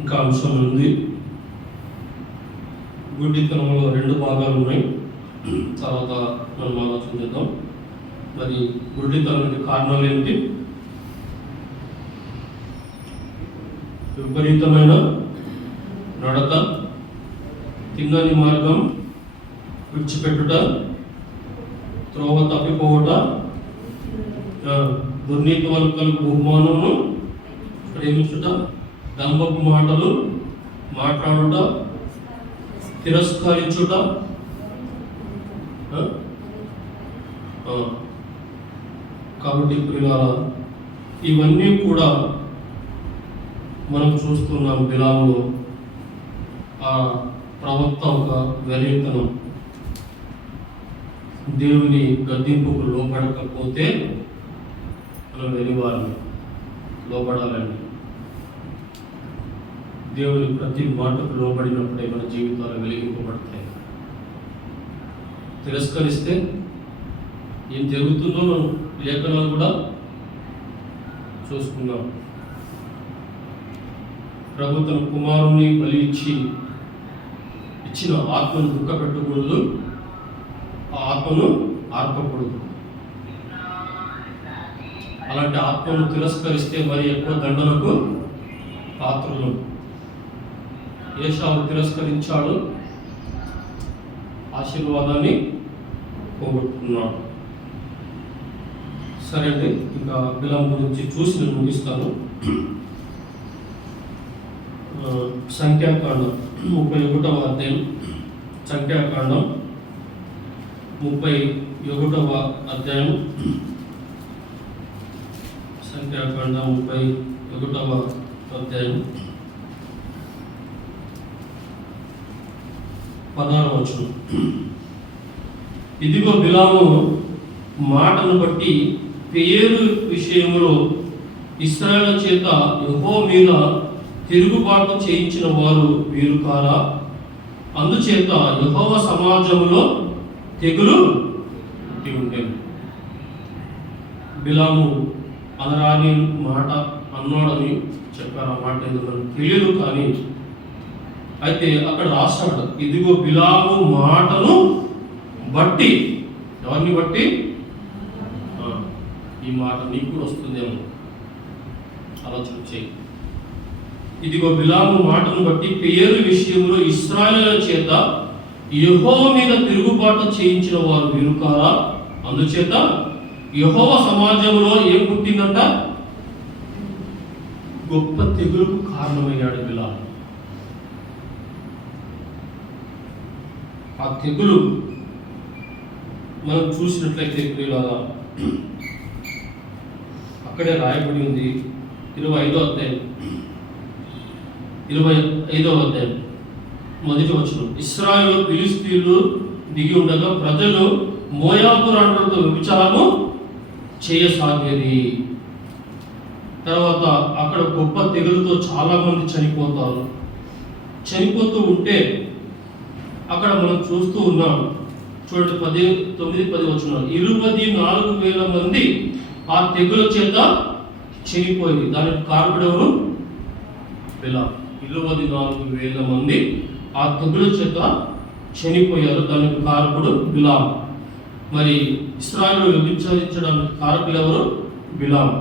ఇంకా అంశం ఉంది. గుడ్డితనంలో 2 భాగాలు ఉన్నాయి. తర్వాత మనం ఆలోచన చేద్దాం. మరి గుడ్డితనానికి కారణాలు ఏమిటి? విపరీతమైన నడత, తిన్నని మార్గం విడిచిపెట్టుట, త్రోవ తప్పిపోవుట, దుర్నీతి వల్కలకు బహుమానమును ప్రేమించుట, దంభపు మాటలు మాట్లాడుట, తిరస్కరించుట. కాబట్టి ప్రియులారా, ఇవన్నీ కూడా మనం చూస్తున్నాం. బిలాములో ఆ ప్రవక్త ఒక వెర్రితనం, దేవుని గద్దింపుకు లోపడకపోతే మనం వెలివారిని లోపడాలండి. దేవుని ప్రతి మాటకు లోబడినప్పుడే మన జీవితాలు వెలిగింపబడతాయి. తిరస్కరిస్తే ఏం జరుగుతుందో మనం లేఖనాలు కూడా చూసుకున్నాం. ప్రభు తన కుమారుని బలి ఇచ్చిన ఆత్మను దుఃఖపెట్టకూడదు, ఆ ఆత్మను ఆర్పకూడదు. అలాంటి ఆత్మను తిరస్కరిస్తే మరి ఎక్కువ దండనకు పాత్రలు. ఏశావు తిరస్కరించాడు, ఆశీర్వాదాన్ని పోగొట్టుకున్నాడు. సరే అండి, ఇంకా బిలాము గురించి చూసి నేను ముగిస్తాను. సంఖ్యాకాండం 31వ అధ్యాయం, సంఖ్యాకాండం 31వ అధ్యాయం, సంఖ్యాకాండం 31వ అధ్యాయం 16వ వచనం. ఇదిగో బిలాము మాటను బట్టి పెయోరు విషయంలో ఇశ్రాయేలు చేత యెహోవా మీద తిరుగుబాటు చేయించిన వారు వీరు కారా? అందుచేత యెహోవా సమాజంలో తెగులు పుట్టి ఉండేది. బిలాము అనరాని మాట అన్నాడని చెప్పారు. ఆ మాట ఏదో మనకు తెలియదు, కానీ అయితే అక్కడ రాస్తాడు, ఇదిగో బిలాము మాటను బట్టి. ఎవరిని బట్టి? ఈ మాట నీకు కూడా వస్తుందేమో, ఆలోచన చేయి. ఇదిగో బిలాము మాటను బట్టి పెయోరు విషయంలో ఇశ్రాయేలు చేత యెహోవా మీద తిరుగుబాటు చేయించిన వారు వీరు కారా? అందుచేత యెహోవా సమాజంలో ఏం పుట్టిందంట? గొప్ప తెగులుకు కారణమయ్యాడు బిలాము. ఆ తెగులు మనం చూసినట్లయితే ప్రియులారా, అక్కడే రాయబడి ఉంది. 25వ అధ్యాయం 1వ వచనం. ఇశ్రాయేలు ఫిలిష్తీయులు దిగి ఉండగా ప్రజలు మోయాబు రాణులతో వ్యభిచారము చేయసాగేది. తర్వాత అక్కడ గొప్ప తెగులుతో చాలా మంది చనిపోతారు. చనిపోతూ ఉంటే అక్కడ మనం చూస్తూ ఉన్నాం. చూడండి, 9-10 వచనాలు. 24,000 మంది ఆ తెగుల చేత చనిపోయింది. దానికి కారకుడెవరు? బిలాము. 24,000 మంది ఆ తెగుల చేత చనిపోయారు. దానికి కారకుడు బిలాము. మరి ఇశ్రాయేలు వ్యభిచరించడానికి కారకులు ఎవరు? బిలాము.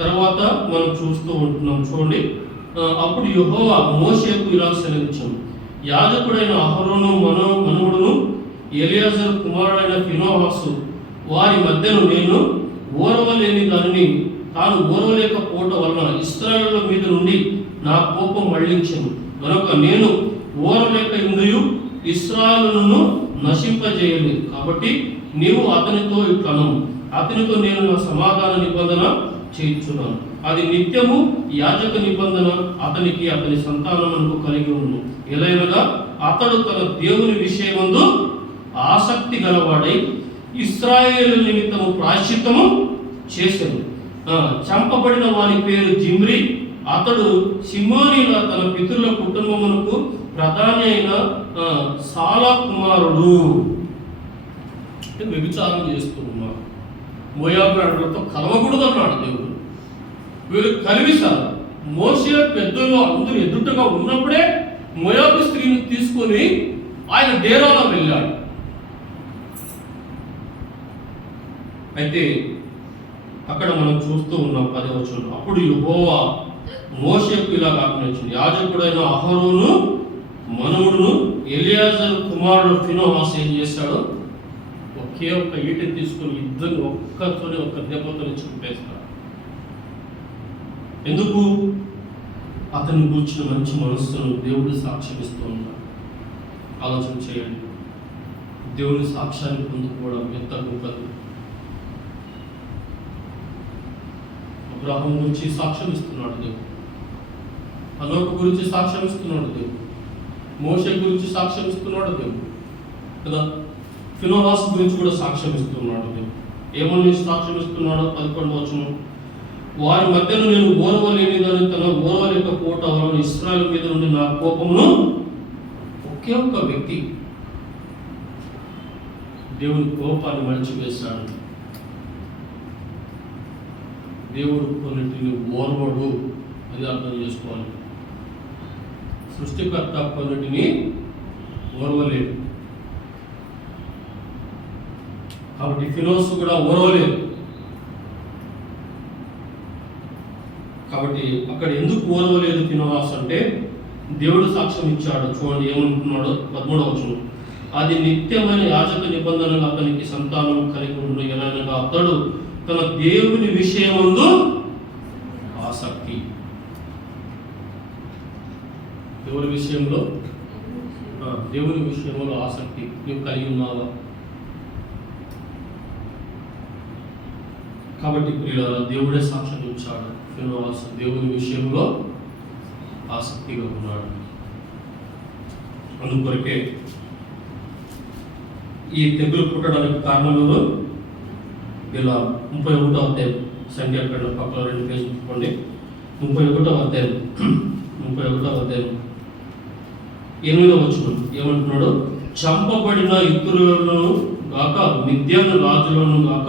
తర్వాత మనం చూస్తూ ఉంటున్నాం. చూడండి, అప్పుడు యెహోవా మోషేకు ఇలా సెలవిచ్చాను, యాజకుడైన అహరోను మనవడును ఎలియాజరు కుమారుడైన ఫినోహాసు వారి మధ్యను నేను ఓర్వలేని దానిని తాను ఓర్వలేకపోవటం వలన ఇశ్రాయేలు మీద నుండి నా కోపం మళ్లించెను గనుక నేను ఓర్వలేక ఇందుయు ఇశ్రాయేలును నశింపజేయలేదు. కాబట్టి నీవు అతనితో ఇట్లను, అతనితో నేను నా సమాధాన నిబంధన చేయించున్నాను. అది నిత్యము యాజక నిబంధన అతనికి అతని సంతానమునకు కలిగి ఉండు. ఎలైనగా అతడు తన దేవుని విషయమందు ఆసక్తి గలవాడై ఇశ్రాయేలు నిమిత్తము ప్రాయశ్చిత్తము చేశాను. చంపబడిన వారి పేరు జిమ్రి. అతడు సిమోనీల తన పితరుల కుటుంబమునకు ప్రధాని అయిన సాలా కుమారుడు. వ్యభిచారం చేస్తున్నారు. మోయాబు రాణులతో కలవకూడదు అన్నాడు దేవుడు. వీరు కలివిసారు. మోషే పెద్దలు అందరూ ఎదుటగా ఉన్నప్పుడే మోయాబు స్త్రీని తీసుకొని ఆయన డేరాలో వెళ్ళాడు. అయితే అక్కడ మనం చూస్తూ ఉన్నాం 10వ వచనం. అప్పుడు యెహోవా మోషేకు ఇలా ఆజ్ఞాపించింది, యాజకుడైన అహరోను మనవుడును ఎలియాజరు కుమారుడు ఫినోహాసు ఏం చేశాడు, ఒకే ఒక్క ఈటెని తీసుకొని ఇద్దరు ఒక్కతోనే ఒక్క దెబ్బతోనే చంపేస్తాడు. ఎందుకు? అతని కూర్చున్న మంచి మనస్సును దేవుడు సాక్ష్యం ఇస్తూ ఉన్నాడు. ఆలోచన చేయండి, దేవుని సాక్ష్యాన్ని పొందుకోవడం ఎంత గొప్పది. అబ్రాహాము గురించి సాక్ష్యం ఇస్తున్నాడు దేవుడు, హనోకు గురించి సాక్ష్యం ఇస్తున్నాడు దేవుడు, మోషే గురించి సాక్ష్యం ఇస్తున్నాడు దేవుడు కదా. ఫినోహాసు గురించి కూడా సాక్ష్యం ఇస్తున్నాడు దేవుడు. ఏమని సాక్ష్యం ఇస్తున్నాడో 11వ వచనం. వారి మధ్యలో నేను ఓర్వలేనిదని తన ఓర్వలేకపోవటం వలన ఇశ్రాయేలు మీద నుండి నా కోపమును ఒకే ఒక్క వ్యక్తి దేవుని కోపాన్ని మడిచివేశాడు. దేవుడు కొన్నిటిని ఓర్వడు, అది అర్థం చేసుకోవాలి. సృష్టికర్త కొన్నిటిని ఓర్వలేడు, కాబట్టి ఫినోసు కూడా ఓర్వలేదు. కాబట్టి అక్కడ ఎందుకు ఓర్వలేదు ఫినోహాసు అంటే దేవుడు సాక్ష్యం ఇచ్చాడు. చూడండి ఏమంటున్నాడు 13వ వచనం. అది నిత్యమైన యాజక నిబంధనలు అతనికి సంతానం కలిగి ఉండు, ఎలాగనగా అతడు తన దేవుని విషయమందు ఆసక్తి. దేవుని విషయంలో ఆసక్తి నువ్వు కలిగి ఉన్నావా? కాబట్టి ప్రియులారా, దేవుడే సాక్ష్యం ఇచ్చాడు, ఫినోహాసు దేవుని విషయంలో ఆసక్తిగా ఉన్నాడు. అందుకొరకే ఈ తెగులు పుట్టడానికి కారణంలో ఇలా 31వ అధ్యాయం సంఖ్యాకాండ పక్కన 2 పేజీలు చూసుకోండి. 31వ అధ్యాయం 8వ వచనం ఏమంటున్నాడు? చంపబడిన ఇతరులను గాక మిద్యాను రాజులను గాక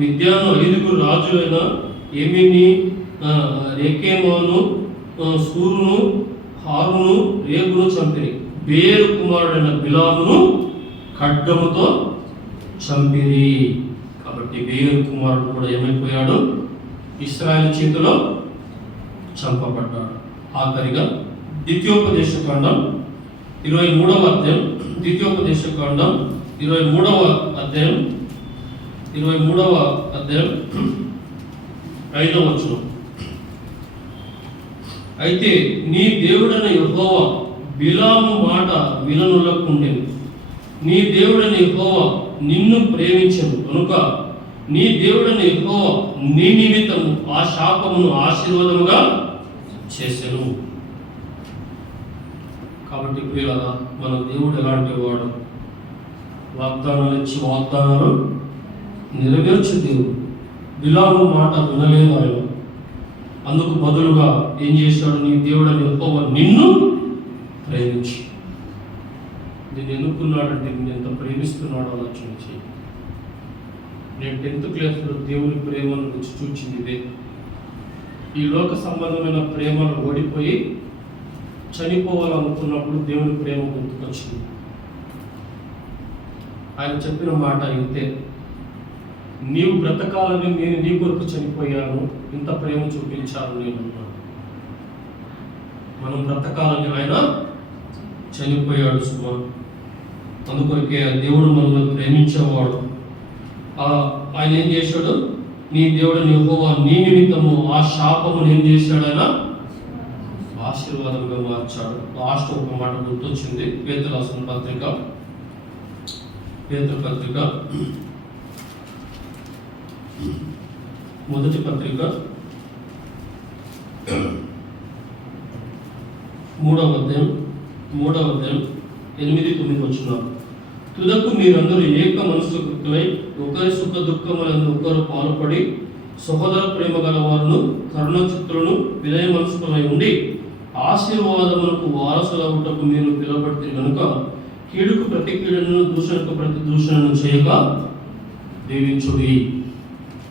మిద్యాను 5 రాజులైన ఏమిని, రేకేమాను, సూరును, హారును, రేగును చంపిరి. బేరు కుమారుడైన బిలామును ఖడ్గముతో చంపిరి. కాబట్టి బేరు కుమారుడు కూడా ఏమైపోయాడు? ఇశ్రాయేలు చేతిలో చంపబడ్డాడు. ఆఖరిగా ద్వితీయోపదేశకాండం 23వ అధ్యాయం, ద్వితీయోపదేశకాండం 23వ అధ్యాయం 5వ వచనం. అయితే నీ దేవుడైన యెహోవా బిలాము మాట విననులకుండెను. నీ దేవుడైన యెహోవా నిన్ను ప్రేమించెను కనుక నీ దేవుడైన యెహోవా నీ నిమిత్తము ఆ శాపమును ఆశీర్వాదముగా చేసెను. కాబట్టి ప్రియులారా, మన దేవుడు ఎలాంటి వాడు? వాగ్దానాలు ఇచ్చి వాగ్దానాలు నెరవేర్చే దేవుడు. బిలాము మాట వినలేదు ఆయన. అందుకు బదులుగా ఏం చేశాడు? నీ దేవుడైన యెహోవా నిన్ను ప్రేమించి. నేను ఎన్నుకున్నాడంటే నేను ఎంత ప్రేమిస్తున్నాడో ఆలోచించి. నేను 10th క్లాస్లో దేవుని ప్రేమను రుచి చూచింది ఇదే. ఈ లోక సంబంధమైన ప్రేమను ఓడిపోయి చనిపోవాలనుకున్నప్పుడు దేవుని ప్రేమ గుర్తుకొచ్చింది. ఆయన చెప్పిన మాట ఇంతే, నీవు బ్రతకాలని నేను నీ కొరకు చనిపోయాను, ఇంత ప్రేమ చూపించాను నేను. మనం బ్రతకాలని ఆయన చనిపోయాడు సుమా. అందుకొరకే దేవుడు మనల్ని ప్రేమించేవాడు. ఆయన ఏం చేశాడు? నీ దేవుడు యెహోవా నీ నిమిత్తము ఆ శాపమును ఏం చేశాడు? ఆయన ఆశీర్వాదంగా మార్చాడు. లాస్ట్ ఒక మాట గుర్తొచ్చింది. పేతురు రాసిన పత్రిక 3వ అధ్యాయం 8-9 వచనాలు. తుదకు మీరందరూ ఏక మనస్సుకై ఒకరి సుఖ దుఃఖములందు ఒకరు పాల్పడి సహోదర ప్రేమ గల వారును కరుణ చిత్తులను వినయ మనస్కులై ఉండి ఆశీర్వాదములకు వారసులవుటకు మీరు పిలువబడితే కనుక కీడుకు ప్రతి కీడును దూషణకు ప్రతి దూషణను చేయక దీవించుడి.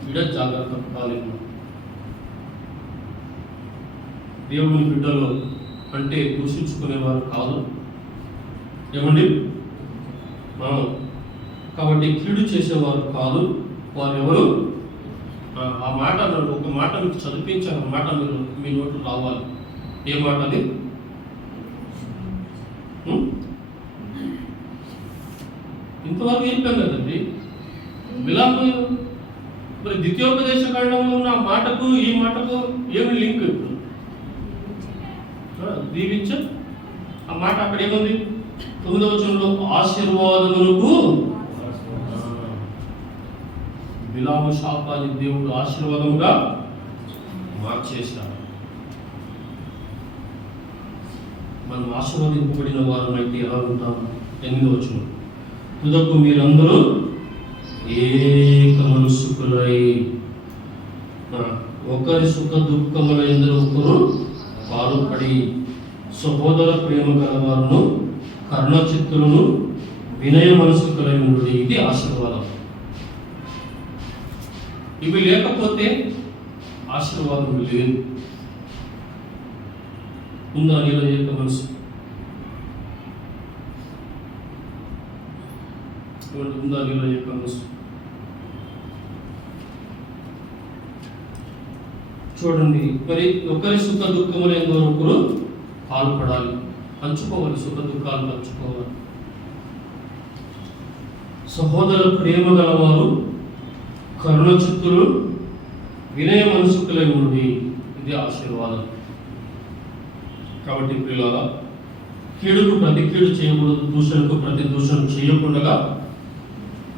బిడ్డ జాగ్రత్త పడాలి. దేవుని బిడ్డలు అంటే దూషించుకునేవారు కాదు. ఏమండి? కాబట్టి కీడు చేసేవారు కాదు. వారు ఎవరు? ఆ మాట ఒక మాట మీకు చదివించాను, ఆ మాట మీరు మీ నోట్లు రావాలి. ఏ మాట అది? ఇంతవరకు చెప్పాం కదండి విలాపం. మరి ద్వితీయోపదేశ కాండంలో ఉన్న ఆ మాటకు ఈ మాటకు ఏమి లింక్? ఇప్పుడు దీవించ ఆ మాట అక్కడ ఏముంది? 9వ వచనంలో ఆశీర్వాదములకు బిలాము శాపాన్ని దేవుడు ఆశీర్వాదముగా మార్చేశాడు. మనం ఆశీర్వదింపబడిన వారమైతే ఎలా ఉంటాం? 8వ వచనం, తుదకు మీరందరూ ఏక మనస్కులై ఒకరి సుఖ దుఃఖముల యందు ఒకరు పాలుపడి సహోదర ప్రేమ గలవారును కరుణ చిత్తులను వినయ మనస్కులై ఉండు. ఇది ఆశీర్వాదం. ఇవి లేకపోతే ఆశీర్వాదం లేదు. ఉందా నీలో ఏక మనసు? ఉందా నీలో ఏక మనసు? చూడండి, మరి ఒకరి సుఖ దుఃఖములు ఎందరొకరు పాల్పడాలి, పంచుకోవాలి, సుఖ దుఃఖాలు పంచుకోవాలి. సహోదర ప్రేమ గలవారు కరుణ చిత్తులు వినయ మనసుకులై ఉండి. ఇది ఆశీర్వాదం. కాబట్టి ప్రియులారా, కీడుకు ప్రతి కీడు చేయకూడదు, దూషణకు ప్రతి దూషణ చేయకుండా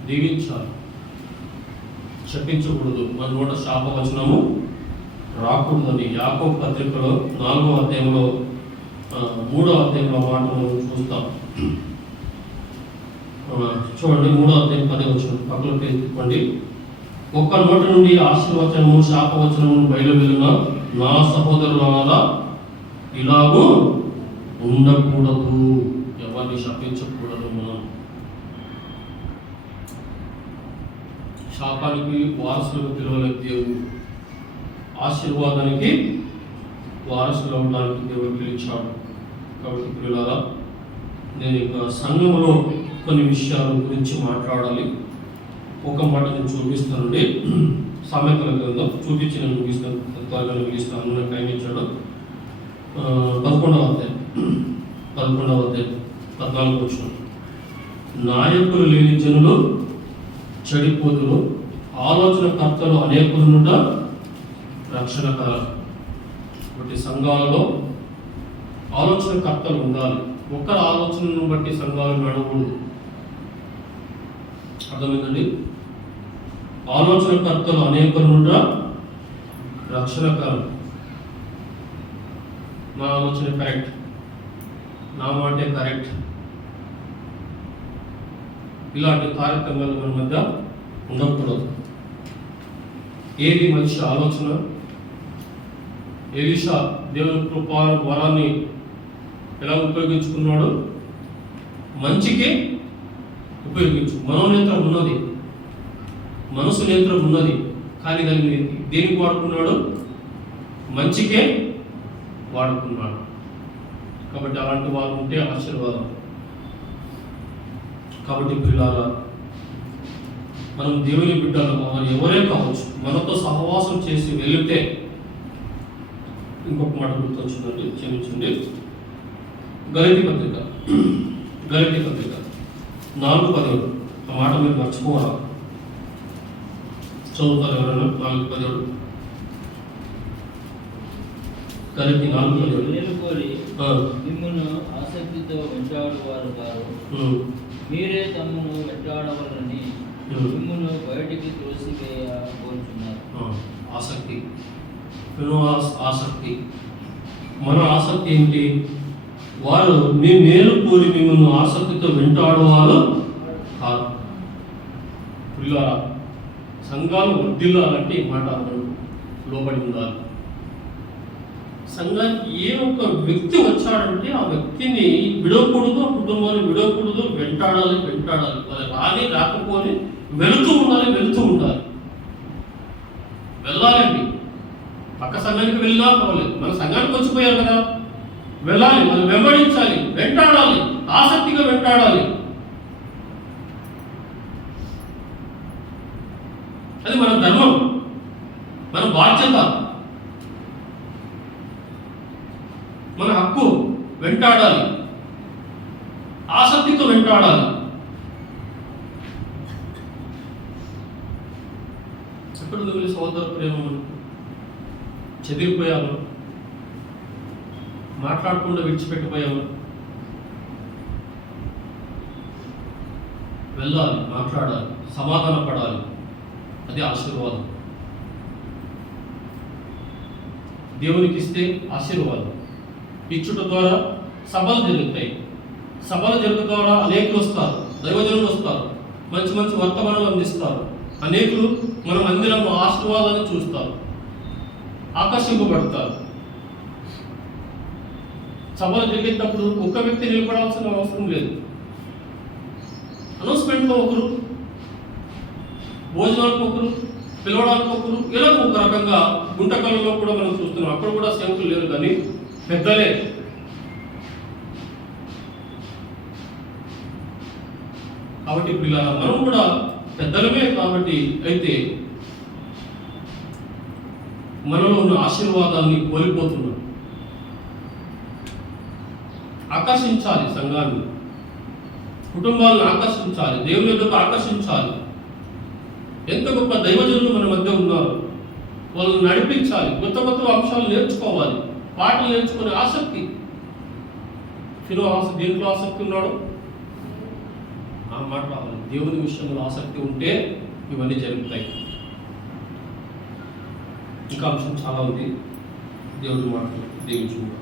దీవించాలి, శపించకూడదు. మన నోట శాపవచనము రాకూడదని యాకోబు పత్రికలో 4వ అధ్యాయంలో 3వ అధ్యాయంలో మాట మనం చూస్తాం. చూడండి, 3వ అధ్యాయం 10వ వచనం పక్కలోకి ఎత్తుకోండి. ఒక్క నోటి నుండి ఆశీర్వచనము శాపవచనము బయలువెళ్ళిన నా సహోదరులారా, ఇలాగూ ఉండకూడదు. ఎవరిని శపించకూడదు. మనం శాపానికి వారసులకు పిలవలేదు దేవుడు, ఆశీర్వాదానికి వారసులు అవ్వడానికి దేవుడు పిలిచాడు. కాబట్టి ప్రియులారా, నేను ఇక సంఘంలో కొన్ని విషయాల గురించి మాట్లాడాలి. ఒక మాట నేను చూపిస్తానండి. సామెతల గ్రంథం చూపించి నేను ముగిస్తాను, త్వరగా ముగిస్తాను. నాకు టైం ఇచ్చాడు. 11వ అధ్యాయం 14వ వచనం, నాయకులు లేని జనులు చెడిపోతులు, ఆలోచనకర్తలు అనేకులునుట రక్షణకరం. కాబట్టి సంఘాలలో ఆలోచనకర్తలు ఉండాలి. ఒకరి ఆలోచనను బట్టి సంఘాలు నడవకూడదు. అర్థమైందండి? ఆలోచనకర్తలు అనేకులునుట రక్షణకరం. నా ఆలోచన కరెక్ట్, నా మాటే కరెక్ట్, ఇలాంటి కార్యక్రమాలు మన మధ్య ఉండకూడదు. ఏది మంచి ఆలోచన? ఎలీషా దేవుని కృపా వరాన్ని ఎలా ఉపయోగించుకున్నాడు? మంచికి ఉపయోగించు. మనోనేత్రం ఉన్నది, మనసు నేత్రం ఉన్నది, కానీ దాన్ని దేనికి వాడుకున్నాడు? మంచికే వాడుకున్నాడు. కాబట్టి అలాంటి వారు ఉంటే ఆశీర్వాదం. కాబట్టి పిల్లల మనం దేవుని బిడ్డలు ఎవరే కావచ్చు, మనతో సహవాసం చేసి వెళితే, ఇంకొక మాట గుర్తొచ్చిందండి, క్షమించండి. గలతీ పత్రిక 4:17, ఆ మాట మీరు మర్చిపోవాలి. చదువుతారు ఎవరైనా? 4:17 గలతీ 4:17. మిమ్మును ఆసక్తితో వెంటాడువారు గారు, మీరే తమ్మును వెంటాడవాలని మిమ్మును బయటికి త్రోసివేయబోతున్నారు. ఆసక్తి, ఆసక్తి. మన ఆసక్తి ఏంటి? వారు మీ మేలు కోరి మిమ్మల్ని ఆసక్తితో వెంటాడువారు కాదు. పిల్లరా, సంఘాలు వర్ధిల్లాలంటే ఈ మాట లోబడి ఉండాలి. సంఘానికి ఏ ఒక్క వ్యక్తి వచ్చాడంటే ఆ వ్యక్తిని విడవకూడదు, ఆ కుటుంబాన్ని విడవకూడదు, వెంటాడాలి. వాళ్ళు రాని రాకపోని వెళుతూ ఉండాలి. వెళ్ళాలండి. పక్క సంఘానికి వెళ్ళినా పర్వాలేదు, మన సంఘానికి వచ్చిపోయారు కదా, వెళ్ళాలి, మనం వెంబడించాలి, వెంటాడాలి, ఆసక్తిగా వెంటాడాలి. అది మన ధర్మం, మన బాధ్యత, మన హక్కు. వెంటాడాలి, ఆసక్తితో వెంటాడాలి. ఎప్పుడు నువ్వు సోదర ప్రేమ చెదిరిపోయాము, మాట్లాడకుండా విడిచిపెట్టిపోయాము. వెళ్ళాలి, మాట్లాడాలి, సమాధాన పడాలి. అది ఆశీర్వాదం. దేవునికి ఇస్తే ఆశీర్వాదం. ఇచ్చుట ద్వారా సభలు జరుగుతాయి. సభలు జరుగుట ద్వారా అనేకులు వస్తారు, దైవజనులు వస్తారు, మంచి మంచి వర్తమానాలు అందిస్తారు. అనేకులు మన మందిరంలో ఆశీర్వాదాన్ని చూస్తారు, ఆకర్షింపబడతారు. సభలు జరిగేటప్పుడు ఒక్క వ్యక్తి నిలబడాల్సిన అవసరం లేదు. అనౌన్స్మెంట్లో ఒకరు, భోజనాలకు ఒకరు, పిలవడానికి ఒకరు, ఇలా ఒక రకంగా గుంటకల్లో కూడా మనం చూస్తున్నాం. అక్కడ కూడా సేవకులు లేరు, కానీ పెద్దలే. కాబట్టి పిల్లల మనం కూడా పెద్దలమే. కాబట్టి అయితే మనలో ఉన్న ఆశీర్వాదాన్ని కోల్పోతున్నాం. ఆకర్షించాలి, సంఘాన్ని, కుటుంబాలను ఆకర్షించాలి, దేవుని యొద్దకు ఆకర్షించాలి. ఎంత గొప్ప దైవజనులు మన మధ్య ఉన్నారు, వాళ్ళని నడిపించాలి. కొత్త కొత్త అంశాలు నేర్చుకోవాలి, పాటలు నేర్చుకునే ఆసక్తి. ఫిరో దేంట్లో ఆసక్తి ఉన్నాడు? ఆ మాట రావాలి. దేవుని విషయంలో ఆసక్తి ఉంటే ఇవన్నీ జరుగుతాయి. ఇంకా అంశం చాలా ఉంది. దేవుడి మాటలు దీవించుకుంటాం.